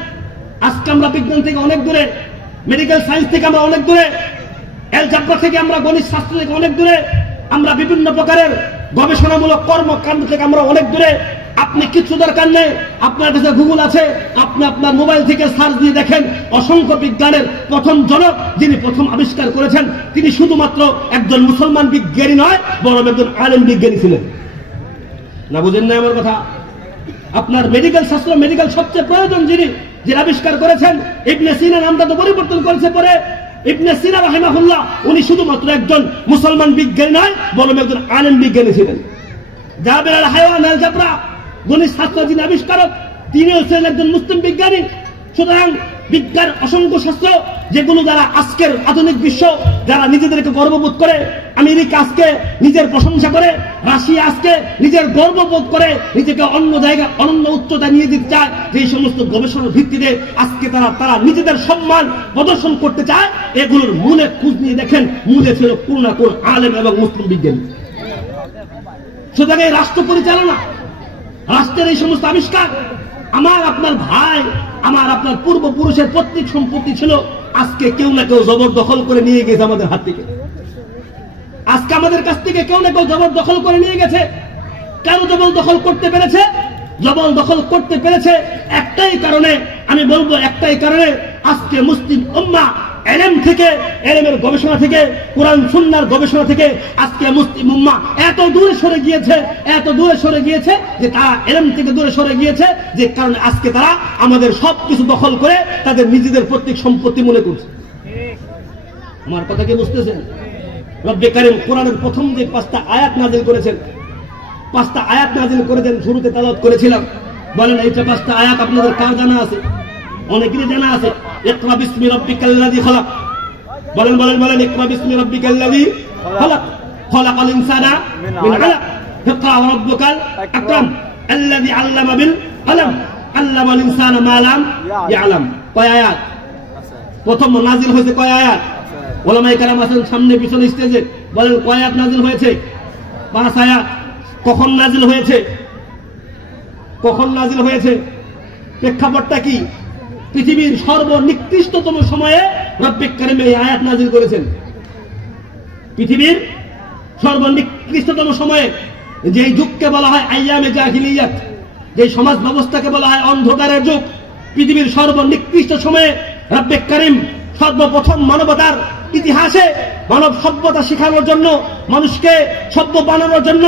আজকে আমরা বিজ্ঞান থেকে অনেক দূরে, মেডিকেল সায়েন্স থেকে আমরা অনেক দূরে, অ্যালজেব্রা থেকে আমরা গণিত শাস্ত্র থেকে অনেক দূরে, আমরা বিভিন্ন প্রকারের গবেষণামূলক কর্মকাণ্ড থেকে আমরা অনেক দূরে। আপনি কিছু দরকার নেই, আপনার কাছে গুগল আছে, আপনি আপনার মোবাইল থেকে সার্চ দিয়ে দেখেন, অসংখ্য বিজ্ঞানের প্রথম জনক যিনি প্রথম আবিষ্কার করেছেন, তিনি শুধুমাত্র একজন মুসলমান বিজ্ঞানী নয়, বরং একজন আলেম বিজ্ঞানী ছিলেন। না বুঝেন না আমার কথা? আপনার মেডিকেল শাস্ত্র, মেডিকেল সবচেয়ে প্রয়োজন যিনি আবিষ্কার করেছেন, ইবনে সিনা নামটা তো পরিবর্তন করেছে পরে। ইবনে সিনা রাহিমাহুল্লাহ, উনি শুধুমাত্র একজন মুসলমান বিজ্ঞানী নয়, বরং একজন আলেম বিজ্ঞানী ছিলেন। জাবের আল হায়াওয়ান আল-জাবরা, গণিত শাস্ত্র যিনি আবিষ্কারক, তিনিও ছিলেন একজন মুসলিম বিজ্ঞানী। সুতরাং বিজ্ঞান অসংখ্য শাস্ত্র, যেগুলো যারা আজকের আধুনিক বিশ্ব, যারা নিজেদেরকে গর্ববোধ করে, আমেরিকা আজকে নিজের প্রশংসা করে, রাশিয়া আজকে নিজের গর্ববোধ করে, নিজেকে অন্য জায়গায় অনন্য উচ্চতা নিয়ে দিতে চায়, যে সমস্ত গবেষণার ভিত্তিতে আজকে তারা নিজেদের সম্মান প্রদর্শন করতে চায়, এগুলোর মূলে খোঁজ নিয়ে দেখেন, মূলে ছিল কোন না কোন আলেম এবং মুসলিম বিজ্ঞানী। সুতরাং এই রাষ্ট্র পরিচালনা, রাষ্ট্রের এই সমস্ত আবিষ্কার, আমার আপনার ভাই, আমার আপনার পূর্বপুরুষের পৈতৃক সম্পত্তি ছিল, আজকে কেউ না কেউ জবরদখল করে নিয়ে গেছে আমাদের হাত থেকে। আজকে আমাদের কাছ থেকে কেউ না কেউ জবরদখল করে নিয়ে গেছে। কেন জবরদখল করতে পেরেছে? জবরদখল করতে পেরেছে একটাই কারণে, আমি বলবো একটাই কারণে, আজকে মুসলিম উম্মাহ ইলম থেকে, ইলমের গবেষণা থেকে, কোরআন সুন্নাহর গবেষণা থেকে আজকে মুসলিম উম্মাহ এত দূরে সরে গিয়েছে, এত দূরে সরে গিয়েছে যে তারা ইলম থেকে দূরে সরে গিয়েছে, যে কারণে আজকে তারা আমাদের সবকিছু দখল করে তাদের নিজেদের প্রত্যেক সম্পত্তি মনে করছে। আমার কথা কি বুঝতেছেন? রব্বে কারীম কোরআনের প্রথম যে 5টা আয়াত নাযিল করেছেন, 5টা আয়াত নাযিল করেছেন, শুরুতে তেলাওয়াত করেছিলাম। বলেন এইটা 5টা আয়াত আপনাদের কার জানা আছে? অনেকেরই জানা আছে। ইকরা বিসমি রাব্বিকাল্লাযী খালাক। বলেন বলেন বলেন, ইকরা বিসমি রাব্বিকাল্লাযী খালাক, খালাকাল ইনসানা মিন আলাক, ইকরা ওয়া রাব্বুকাল আকরাম আল্লাযী আল্লামা বিল কলম আল্লামাল ইনসানা মা লাম ইয়ালাম। কয় আয়াত? প্রথম নাযিল হয়েছে কয় আয়াত? ওলামায়ে কেরাম আছেন সামনে পিছনে স্টেজে, বলেন কয় আয়াত নাযিল হয়েছে? 5 আয়াত। কখন নাযিল হয়েছে? কখন নাযিল হয়েছে? প্রেক্ষাপটটা কি? পৃথিবীর সর্বনিকৃষ্টতম সময়ে রব্বে কারীম এই আয়াত নাযিল করেছেন। পৃথিবীর সর্বনিকৃষ্টতম সময়ে, যেই যুগকে বলা হয় আইয়ামে জাহিলিয়াত, যে সমাজ ব্যবস্থাকে বলা হয় অন্ধকারের যুগ, পৃথিবীর সর্বনিকৃষ্ট সময়ে রব্বে কারীম সর্বপ্রথম মানবতার ইতিহাসে মানব সভ্যতা শেখানোর জন্য, মানুষকে সভ্য বানানোর জন্য,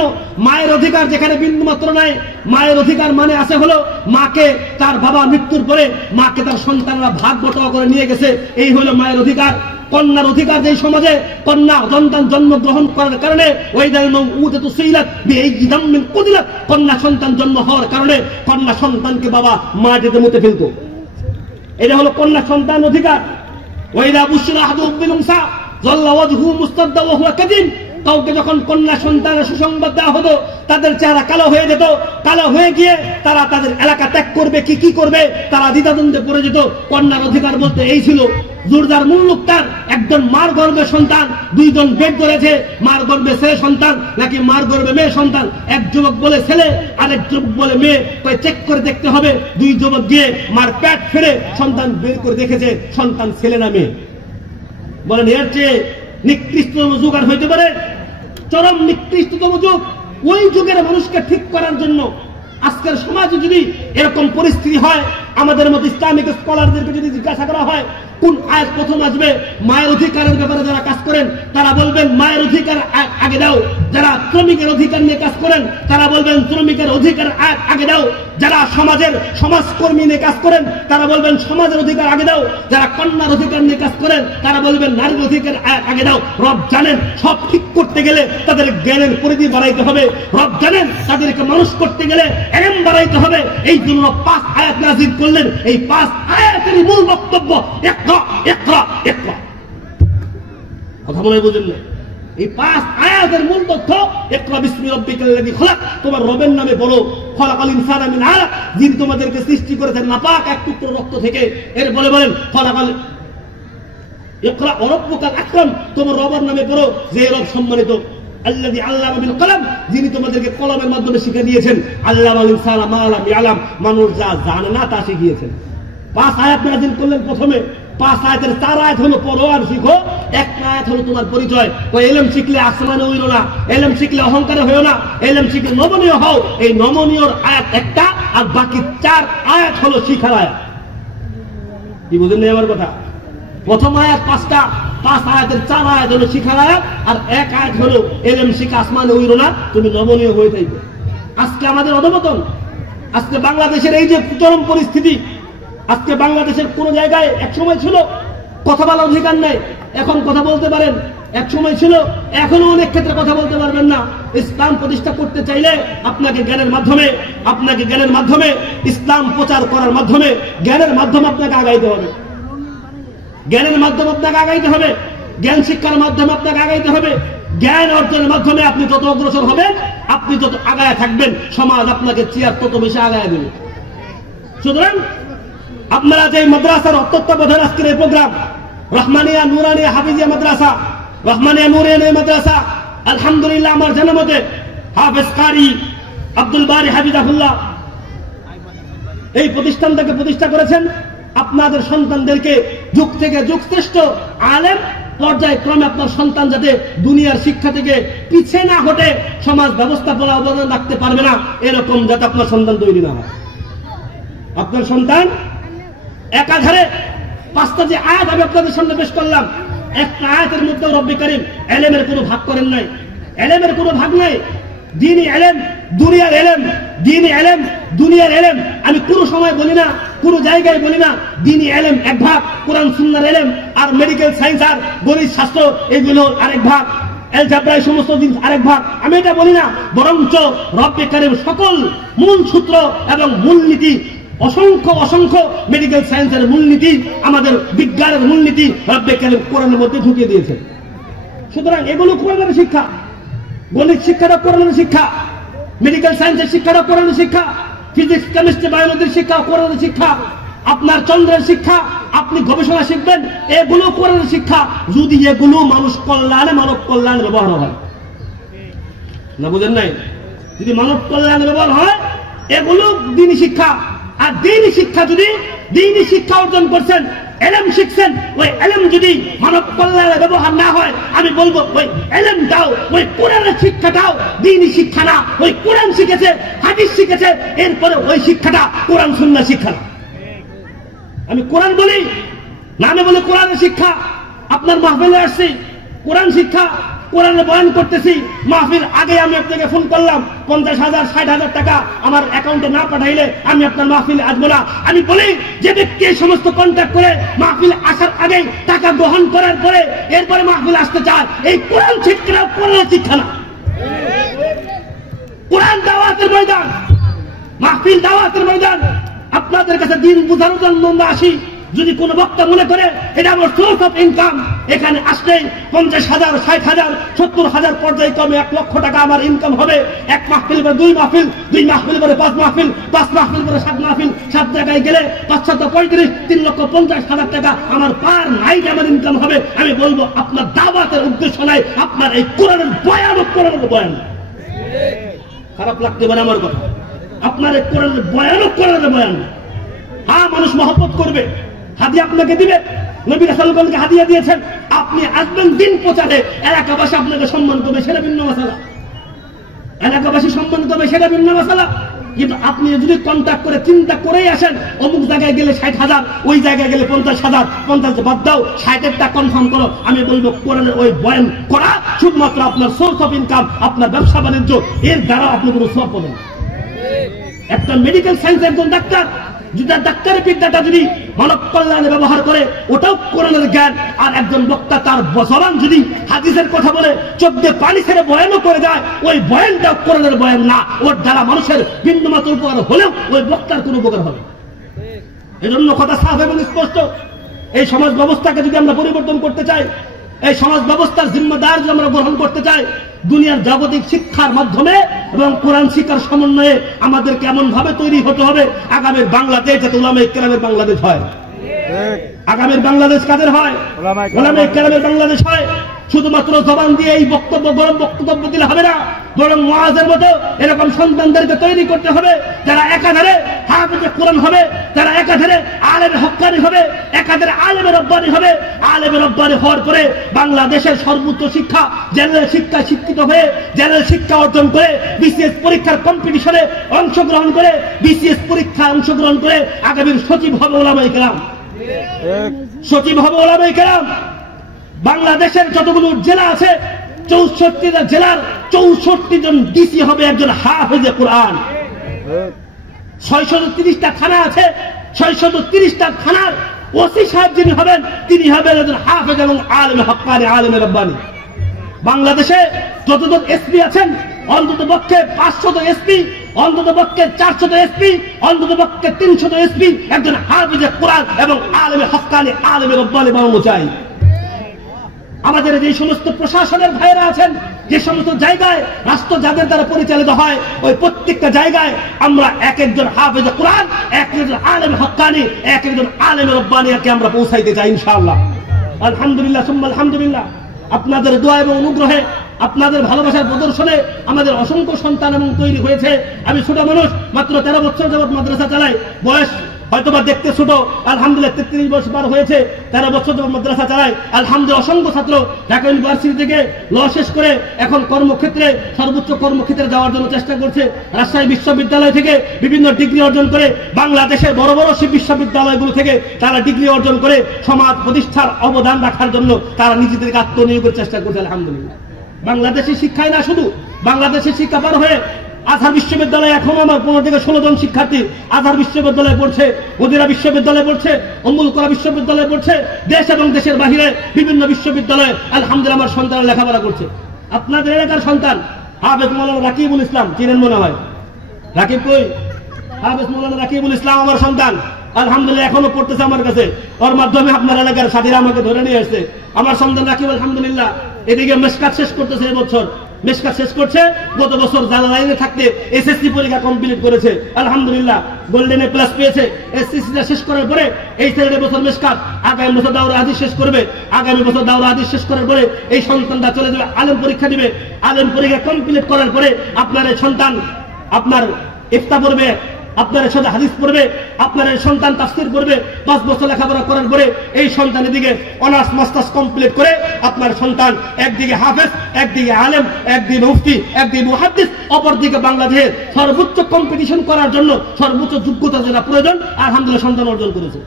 মায়ের অধিকার যেখানে বিন্দুমাত্র নাই, মায়ের অধিকার মানে আছে হলো মাকে তার বাবা মৃত্যুর পরে মাকে তার সন্তানরা ভাগ বটোয়া করে নিয়ে গেছে, এই হলো মায়ের অধিকার। কন্যার অধিকার, যেই সমাজে কন্যা সন্তান জন্মগ্রহণ করার কারণে কন্যা সন্তান জন্ম হওয়ার কারণে কন্যা সন্তানকে বাবা মাটিতে মুতে ফেলত। এটা হলো কন্যা সন্তান অধিকার। কাউকে যখন কন্যা সন্তানের সুসংবাদ দেওয়া হতো, তাদের চেহারা কালো হয়ে যেত, কালো হয়ে গিয়ে তারা তাদের এলাকা ত্যাগ করবে, কি করবে তারা দ্বিধাদ্বন্দ্বে পড়ে যেত। কন্যার অধিকার বলতে এই ছিল। জোরদার মুল্লুক তার একজন মার গর্ভে সন্তান, 2 জন বেদ করেছে, মার গর্ভে ছেলে সন্তান নাকি মার গর্ভে মেয়ে সন্তান। এক যুবক বলে ছেলে, আরেক যুবক বলে মেয়ে। চেক করে দেখতে হবে। 2 যুবক গিয়ে মার পেট ফেরে সন্তান বের করে দেখেছে সন্তান ছেলে না মেয়ে। বলেন এর চেয়ে নিকৃষ্টতম যুগ আর হইতে পারে? চরম নিকৃষ্টতম যুগ। ওই যুগের মানুষকে ঠিক করার জন্য আজকের সমাজে যদি এরকম পরিস্থিতি হয়, আমাদের মতো ইসলামিক স্কলারদেরকে যদি জিজ্ঞাসা করা হয় কোন আয়াত প্রথম আসবে, মায়ের অধিকারের ব্যাপারে যারা কাজ করেন তারা বলবেন মায়ের অধিকার আগে দাও। যারা শ্রমিকের অধিকার নিয়ে কাজ করেন তারা বলবেন শ্রমিকের অধিকার আগে দাও। যারা সমাজের সমাজকর্মী নিয়ে কাজ করেন তারা বলবেন সমাজের অধিকার আগে দাও। যারা কন্যার অধিকার নিয়ে কাজ করেন তারা বলবেন নারীর অধিকার আগে দাও। রব জানেন সব ঠিক করতে গেলে তাদের জ্ঞানের পরিধি বাড়াইতে হবে। রব জানেন তাদেরকে মানুষ করতে গেলে ইলম বাড়াইতে হবে। এই জন্য 5 আয়াত নাযিল করলেন। এই 5 আয়াতের মূল বক্তব্য ইকরা ইকরা ইকরা। কথা বলে বুঝেন না? এই 5 আয়াতের মূল তথ্য ইকরা বিসমি রাব্বিকাল্লাযী খালাক, তোমার রবের নামে বলো। খালাকাল ইনসানা মিন আলাক, যিনি তোমাদেরকে সৃষ্টি করেছেন নাপাক এক টুকরো রক্ত থেকে। এর বলেন খালাকাল ইকরা ওয়া রাব্বুকাল আকরাম, তোমার রবের নামে পড়ো যে রব সম্মানিত। আল্লাযী আল্লামা বিল কলম, যিনি তোমাদেরকে কলমের মাধ্যমে শিখিয়ে দিয়েছেন। আল্লামাল ইনসানা মা লাম ইয়ালাম, মানুষ যা জানে না তা শিখিয়েছেন। 5 আয়াত নাযিল করলেন প্রথমে। 5 আয়াতের 4 আয়াত হলো পড়ো আর শিখো, 1 আয়াত হলো তোমার পরিচয়। ওই ইলম শিখলে আসমানে উড়ো না, ইলম শিখলে অহংকারে হয়ো না, ইলম শিখলে নমনীয় হও। এই নমনীয়র আয়াত একটা, আর বাকি 4 আয়াত হলো শিখার আয়াত। কি বুঝলেন না আমার কথা? প্রথম আয়াত 5টা, 5 আয়াতের 4 আয়াত হলো শিখার আয়াত, আর 1 আয়াত হলো ইলম শিখা আসমানে উড়ো না, তুমি নমনীয় হয়ে থাকবে। আজকে আমাদের অধঃপতন, আজকে বাংলাদেশের এই যে চরম পরিস্থিতি, আজকে বাংলাদেশের কোন জায়গায় এক সময় ছিল কথা বলার অধিকার নেই, এখন কথা বলতে পারেন। এক সময় ছিল, এখনো অনেক ক্ষেত্রে কথা বলতে পারবেন না। ইসলাম প্রতিষ্ঠা করতে চাইলে আপনাকে জ্ঞানের মাধ্যমে ইসলাম প্রচার করার মাধ্যমে, জ্ঞানের মাধ্যমে আপনাকে আগাইতে হবে। জ্ঞানের মাধ্যমে আপনাকে আগাইতে হবে, জ্ঞান শিক্ষার মাধ্যমে আপনাকে আগাইতে হবে। জ্ঞান অর্জনের মাধ্যমে আপনি যত অগ্রসর হবেন, আপনি যত আগায় থাকবেন, সমাজ আপনাকে চেয়ার তত বেশি আগায় দেবে। সুতরাং আপনারা যে মাদ্রাসার তত্ত্বাবধান আজকের এই প্রোগ্রাম, রহমানিয়া নুরানিয়া হাফিজিয়া মাদ্রাসা, রহমানিয়া নুরানিয়া মাদ্রাসা, আলহামদুলিল্লাহ আমার জানা মতে হাফেজ কারি আব্দুল বারী হাফিজাহুল্লাহ এই প্রতিষ্ঠানটাকে প্রতিষ্ঠা করেছেন আপনাদের সন্তানদেরকে যুগ থেকে যুগ শ্রেষ্ঠ আলেম পর্যায়ক্রমে আপনার সন্তান যাতে দুনিয়ার শিক্ষা থেকে পিছিয়ে না হটে, সমাজ ব্যবস্থাপনা অবদান রাখতে পারবে না, এরকম যাতে আপনার সন্তান তৈরি না হয়। আপনার সন্তান একাধারে 5টা যে আয়াত আমি আপনাদের সামনে পেশ করলাম, একটা আয়াতের মধ্যে রব্বি করিম এলেমের কোনো ভাগ করেন নাই। এলেমের কোনো ভাগ নাই। দ্বীনি ইলম, দুনিয়ার ইলম, দ্বীনি ইলম, দুনিয়ার ইলম। আমি কোনো সময় বলি না, কোনো জায়গায় বলি না দ্বীনি ইলম এক ভাগ, কোরআন সুন্নাহর ইলম আর মেডিকেল সায়েন্স আর গণিত শাস্ত্র এগুলো আরেক ভাগ, এলজাব্রা সমস্ত জিনিস আরেক ভাগ। আমি এটা বলি না, বরঞ্চ রব্বি করিম সকল মূল সূত্র এবং মূলনীতি, অসংখ্য অসংখ্য মেডিকেল সায়েন্সের মূলনীতি, আমাদের বিজ্ঞানের মূলনীতি রব্বি করিম কোরআনের মধ্যে ঢুকিয়ে দিয়েছেন। সুতরাং এগুলো কোরআনের শিক্ষা। গণিত শিক্ষাটা কোরআনের শিক্ষা, মেডিকেল সায়েন্সের শিক্ষাটা কোরআনের শিক্ষা, ফিজিক্স কেমিস্ট্রি বায়োলজির শিক্ষা কোরআনের শিক্ষা, আপনার চন্দ্রের শিক্ষা, আপনি গবেষণা শিখবেন, এগুলো কোরআনের শিক্ষা। যদি এগুলো মানুষ কল্যাণে, মানব কল্যাণে ব্যবহার হয়, না বুঝেন নাই, যদি মানব কল্যাণে ব্যবহার হয় এগুলো দ্বীনি শিক্ষা। আর দ্বীনি শিক্ষা যদি দ্বীনি শিক্ষা অর্জন করছেন, ইলম শিখছেন, ওই ইলম যদি মানব কল্যাণে ব্যবহার না হয়, আমি বলবো ওই ইলমটাও, ওই কোরআনের শিক্ষাটাও দ্বীনি শিক্ষা না। ওই কোরআন শিখেছে, হাদিস শিখেছে, এরপরে ওই শিক্ষাটা কোরআন সুন্নাহ শিক্ষা না। আমি কোরআন বলি, নামে বলি কোরআনের শিক্ষা। আপনার মাহফিলে আসছি, কোরআন শিক্ষা, কোরআনে বয়ান করতেছি। মাহফিল আগে আমি আপনাকে ফোন করলাম, 50,000 60,000 টাকা আমার অ্যাকাউন্টে না পাঠাইলে আমি আপনার মাহফিলে আসবো না। আমি বলি, যে ব্যক্তি এই সমস্ত কন্ট্যাক্ট করে মাহফিল আসার আগে টাকা গ্রহণ করার পরে এরপরে মাহফিল আসতে চায়, এই কোরআন শিক্ষা, কোরআনের শিক্ষা না। কোরআন দাওয়াতের ময়দান, মাহফিল দাওয়াতের ময়দান। আপনাদের কাছে দিন বোঝানোর জন্য আমরা আসি। যদি কোনো বক্তা মনে করে এটা আমার সোর্স অফ ইনকাম, এখানে আসলেই 50,000 60,000 70,000 পর্যায়ক্রমে 1 লক্ষ টাকা আমার ইনকাম হবে। 1 মাহফিল পরে 2 মাহফিল, 2 মাহফিল পরে 5 মাহফিল, 5 মাহফিল পরে 7 মাহফিল, 7 জায়গায় গেলে 5 7 35 3,50,000 টাকা আমার পার নাইট আমার ইনকাম হবে। আমি বলবো আপনার দাওয়াতের উদ্দেশ্য নাই, আপনার এই কোরআনের বয়ান, কোরআনের বয়ান। খারাপ লাগতে পারে আমার কথা, আপনার এই কোরআনের বয়ান, কোরআনের বয়ান। হ্যাঁ, মানুষ মহব্বত করবে, হাদিয়া আপনাকে দিবে, নবী রাসূলগণকে হাদিয়া দিয়েছেন, আপনি আসবেন দিন প্রচারে, এলাকাবাসী আপনাকে সম্মান করবে, সেটা ভিন্ন মাসালা। এলাকাবাসী সম্মান করবে, সেটা ভিন্ন মাসালা। কিন্তু আপনি যদি কন্ট্যাক্ট করে চিন্তা করেই আসেন, অমুক জায়গায় গেলে 60,000, ওই জায়গায় গেলে 50,000, 50 বাদ দাও, 60-টা কনফার্ম করো। আমি বলবো কোরআনের ওই বয়ান করা শুধুমাত্র আপনার সোর্স অফ ইনকাম, আপনার ব্যবসা বাণিজ্য, এর দ্বারা আপনি কোনো সওয়াব পাবেন। একটা মেডিকেল সায়েন্স একজন ডাক্তার, যদি ডাক্তারের বিদ্যাটা যদি মানব কল্যাণে ব্যবহার করে, ওটাও কোরআনের জ্ঞান। আর একজন বক্তা তার জবান যদি হাদিসের কথা বলে, চোখ দিয়ে পানি ছেড়ে বয়ানও করে যায়, ওই বয়ানটাও কোরআনের বয়ান না। ওর দ্বারা মানুষের বিন্দুমাত্র উপকার হলেও ওই বক্তার কোনো উপকার হবে। এজন্য কথা সাফ এবং স্পষ্ট। এই সমাজ ব্যবস্থাকে যদি আমরা পরিবর্তন করতে চাই, এই সমাজ ব্যবস্থার জিম্মেদার যদি আমরা গ্রহণ করতে চাই, দুনিয়ার জাগতিক শিক্ষার মাধ্যমে এবং কোরআন শিক্ষার সমন্বয়ে আমাদের কেমন ভাবে তৈরি হতে হবে, আগামীর বাংলাদেশ যাতে উলামায়ে কেরামের বাংলাদেশ হয়। আগামীর বাংলাদেশ কাদের হয়? উলামায়ে কেরামের বাংলাদেশ হয়। শুধুমাত্র জবান দিয়ে এই বক্তব্য, গরম বক্তব্য দিলে হবে না, বরং মুআযের মতো এরকম সন্তানদেরকে তৈরি করতে হবে, যারা একাধারে হাফেজে কোরআন হবে, যারা একাধারে আলেম হক্কানি হবে, একাধারে আলেমে রব্বানি হবে। আলেমে রব্বানি হওয়ার পরে বাংলাদেশের সর্বোচ্চ শিক্ষা, জেনারেল শিক্ষা শিক্ষিত হয়ে, জেনারেল শিক্ষা অর্জন করে, বিসিএস পরীক্ষার কম্পিটিশনে অংশগ্রহণ করে, বিসিএস পরীক্ষায় অংশগ্রহণ করে আগামীর সচিব হবে উলামায়ে কেরাম। সচিব হবে উলামায়ে কেরাম। বাংলাদেশের যতগুলো জেলা আছে, 64টা জেলার 64 জন ডিসি হবে একজন হাফেজে কোরআন। 630টা থানা আছে, 630টা থানার ওসি সাহেব যিনি হবেন, তিনি হবেন একজন হাফেজ এবং আলেমে হক্কানি, আলেমে রব্বানি। বাংলাদেশে যতজন এসপি আছেন, অন্তত পক্ষে 500 এসপি, অন্তত পক্ষে 400 এসপি, অন্তত পক্ষে 300 এসপি একজন হাফেজে কোরআন এবং আলেমে হক্কানি, আলেমে রব্বানি বানানো চাই। আমাদের যে সমস্ত প্রশাসনের ভাইয়েরা আছেন, যে সমস্ত জায়গায় রাষ্ট্র যাদের দ্বারা পরিচালিত হয়, ওই প্রত্যেকটা জায়গায় আমরা এক একজন হাফেজে কোরআন, এক একজন আলেম হক্কানি, এক একজন আলেম রব্বানিকে আমরা পৌঁছাইতে চাই ইনশাআল্লাহ। আলহামদুলিল্লাহ, সুম্মা আলহামদুলিল্লাহ। আপনাদের দোয়া এবং অনুগ্রহে, আপনাদের ভালোবাসার প্রদর্শনে আমাদের অসংখ্য সন্তান এবং তৈরি হয়েছে। আমি ছোট মানুষ, মাত্র 13 বছর যাবত মাদ্রাসা চালাই, বয়স হয়তোবা দেখতে ছোট, আলহামদুলিল্লাহ 33 বছর পার হয়েছে, 13 বছর মাদ্রাসা চালায়, আলহামদুলিল্লাহ অসংখ্য ছাত্র ঢাকা ইউনিভার্সিটি থেকে ল শেষ করে এখন কর্মক্ষেত্রে সর্বোচ্চ কর্মক্ষেত্রে যাওয়ার জন্য চেষ্টা করছে। রাজশাহী বিশ্ববিদ্যালয় থেকে বিভিন্ন ডিগ্রি অর্জন করে, বাংলাদেশের বড় বড় বিশ্ববিদ্যালয়গুলো থেকে তারা ডিগ্রি অর্জন করে সমাজ প্রতিষ্ঠার অবদান রাখার জন্য তারা নিজেদেরকে আত্মনিয়োগের চেষ্টা করছে। আলহামদুলিল্লাহ বাংলাদেশের শিক্ষায় না, শুধু বাংলাদেশের শিক্ষা পার হয়ে আজহার বিশ্ববিদ্যালয়ে এখন আমার 15 থেকে 16 জন শিক্ষার্থী আজহার বিশ্ববিদ্যালয়ে পড়ছে, মদিনা বিশ্ববিদ্যালয়ে পড়ছে, উম্মুল কোরা বিশ্ববিদ্যালয়ে পড়ছে, দেশ এবং দেশের বাহিরে বিভিন্ন বিশ্ববিদ্যালয়ে আলহামদুলিল্লাহ আমার সন্তান লেখাপড়া করছে। আপনাদের এলাকার সন্তান হাফেজ মাওলানা রাকিবুল ইসলাম চিনেন মনে হয়, রাকিব কই? হাফেজ মাওলানা রাকিবুল ইসলাম আমার সন্তান, আলহামদুলিল্লাহ এখনো পড়তেছে আমার কাছে। ওর মাধ্যমে আপনার এলাকার সাথীরা আমাকে ধরে নিয়ে আসছে। আমার সন্তান রাকিব আলহামদুলিল্লাহ এদিকে মেশকাত শেষ করতেছে, এবছর মেশকাত শেষ করছে, গত বছর জালালাইনে থাকতে এসএসসি পরীক্ষা কমপ্লিট করেছে, আলহামদুলিল্লাহ গোল্ডেন এ প্লাস পেয়েছে। এসএসসিটা শেষ করার পরে এই ছেলের বছর মেশকাত, আগামী বছর দাওরা হাদিস শেষ করবে, আগামী বছর দাওরা হাদিস শেষ করার পরে এই সন্তানটা চলে যাবে আলেম পরীক্ষা দিবে। আলেম পরীক্ষা কমপ্লিট করার পরে আপনার এই সন্তান আপনার ইফতা পড়বে, আপনার সাথে হাদিস পড়বে, আপনার সন্তান তাফসীর পড়বে। 5 বছর লেখাপড়া করার পরে এই সন্তান এদিকে অনার্স মাস্টার্স কমপ্লিট করে আপনার সন্তান একদিকে হাফেজ, একদিকে আলেম, একদিকে মুফতি, একদিকে মুহাদ্দিস, অপরদিকে বাংলাদেশের সর্বোচ্চ কম্পিটিশন করার জন্য সর্বোচ্চ যোগ্যতা যেটা প্রয়োজন আলহামদুলিল্লাহ সন্তান অর্জন করেছে।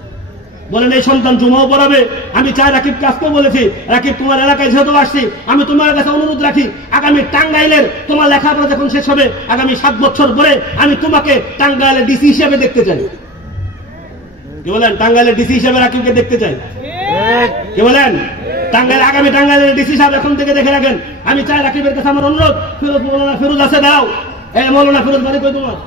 বলেন এই সন্তান জুমাও পড়াবে। আমি চাই রাকিবকে আজকেও বলেছি, রাকিব তোমার এলাকায় যেহেতু আসছি আমি তোমার কাছে অনুরোধ রাখি, আগামী টাঙ্গাইলের তোমার লেখাপড়া যখন শেষ হবে আগামী 7 বছর পরে আমি তোমাকে টাঙ্গাইলের ডিসি হিসেবে দেখতে চাই। কি বলেন? টাঙ্গাইলের ডিসি হিসেবে রাকিবকে দেখতে চাই। কি বলেন? আগামী টাঙ্গাইলের ডিসি সাহেব এখন থেকে দেখে রাখেন। আমি চাই রাকিবের কাছে আমার অনুরোধ, ফিরোজ মৌলানা ফিরোজ আছে দাও, এই মৌলানা ফিরোজ বাড়ি কই তোমার?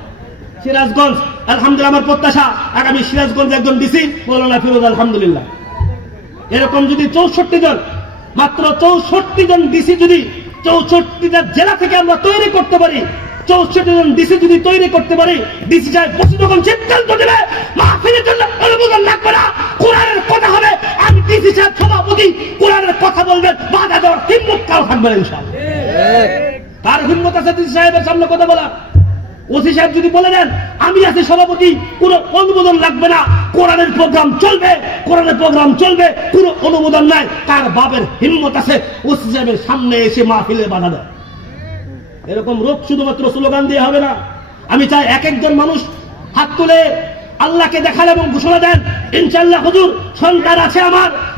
সিরাজগঞ্জ। আলহামদুলিল্লাহ আমার প্রত্যাশা আগামী সিরাজগঞ্জ একজন ডিসি মৌলানা ফিরোজ আলহামদুলিল্লাহ। এরকম যদি 64 জন, মাত্র 64 জন ডিসি যদি 64টা জেলা থেকে আমরা তৈরি করতে পারি, 64 জন ডিসি যদি তৈরি করতে পারি, ডিসি সাহেব বসে যখন সিদ্ধান্ত দেবে মাহফিলের জন্য অনুমোদন লাগবে না, কোরআনের কথা হবে, আমি ডিসি সাহেব সভাপতি কোরআনের কথা বলবেন, বাধা দেওয়ার হিম্মত কারো থাকবে না ইনশাআল্লাহ। তার হিম্মত আছে ডিসি সাহেবের সামনে কথা বলা। ওসি সাহেব যদি বলে দেন আমি আছি সভাপতি, কোন অনুমোদন লাগবে না, কোরআনের প্রোগ্রাম চলবে, কোরআনের প্রোগ্রাম চলবে, কোন অনুমোদন নাই, তার বাপের হিম্মত আছে ওসি সাহেবের সামনে এসে মাহফিলে বাধা দেয়। এরকম রোগ শুধুমাত্র স্লোগান দিয়ে হবে না। আমি চাই এক একজন মানুষ হাত তুলে আল্লাহকে দেখান এবং ঘোষণা দেন ইনশাআল্লাহ হুজুর সন্তান আছে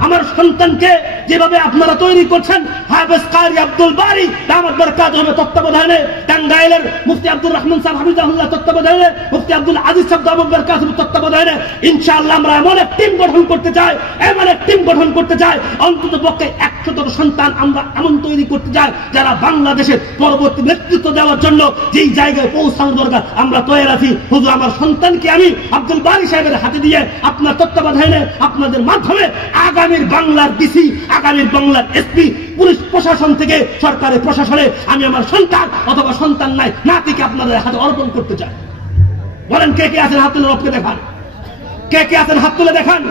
আমার সন্তানকে যেভাবে আপনারা তৈরি করছেন হাফেজ কারি আব্দুল বারী দামাত বরকাতুহু তত্ত্বাবধানে, টাঙ্গাইলের মুফতি আব্দুর রহমান সাহেব হাফিজাহুল্লাহ তত্ত্বাবধানে, মুফতি আব্দুল আজিজ সাহেব দামাত বরকাতুহু তত্ত্বাবধানে ইনশাআল্লাহ আমরা এমন এক টিম গঠন করতে চাই, এমন এক টিম গঠন করতে চাই, অন্তত পক্ষে 100 সন্তান আমরা এমন তৈরি করতে চাই যারা বাংলাদেশের পরবর্তী নেতৃত্ব দেওয়ার জন্য যেই জায়গায় পৌঁছানোর দরকার আমরা তৈরি আছি। হুজুর আমার সন্তানকে আমি আব্দুল বারী সাহেবের হাতে দিয়ে আপনার তত্ত্বাবধানে আপনাদের মাধ্যমে আগামীর বাংলার ডিসি, আগামীর বাংলার এসপি, পুলিশ প্রশাসন থেকে সরকারের প্রশাসনে আমি আমার সন্তান অথবা সন্তান নাই নাতিকে আপনাদের হাতে অর্পণ করতে চাই। বলেন কে কে আছেন হাত তুলে রবকে দেখান, কে কে আছেন হাত তুলে দেখান।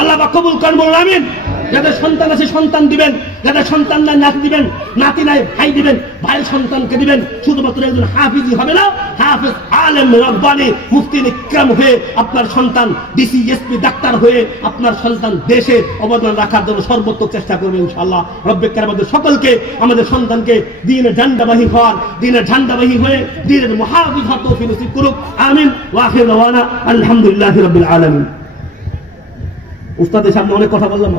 আল্লাহ পাক কবুল করেন বলুন আমিন। যাদের সন্তান আছে সন্তান দিবেন, যাদের সন্তান নাই নাতি দিবেন, নাতি নাই ভাই দিবেন, ভাইয়ের সন্তানকে দিবেন। শুধুমাত্র একজন হাফিজই হবে না, হাফেজ আলেম রব্বানি মুফতি ইকরাম হয়ে আপনার সন্তান ডিসি এসপি ডাক্তার হয়ে আপনার সন্তান দেশে অবদান রাখার জন্য সর্বোত্তম চেষ্টা করবে ইনশাআল্লাহ। রব্বে কারীম আমাদের সকলকে আমাদের সন্তানকে দ্বীনের ঝান্ডাবাহী হওয়ার, দ্বীনের ঝান্ডাবাহী হয়ে দ্বীনের মুহাফিজ হওয়ার তৌফিক নসিব করুক আমিন। ওয়া আখিরু দাওয়ানা আলহামদুলিল্লাহি রাব্বিল আলামিন। উস্তাদের সামনে অনেক কথা বললাম।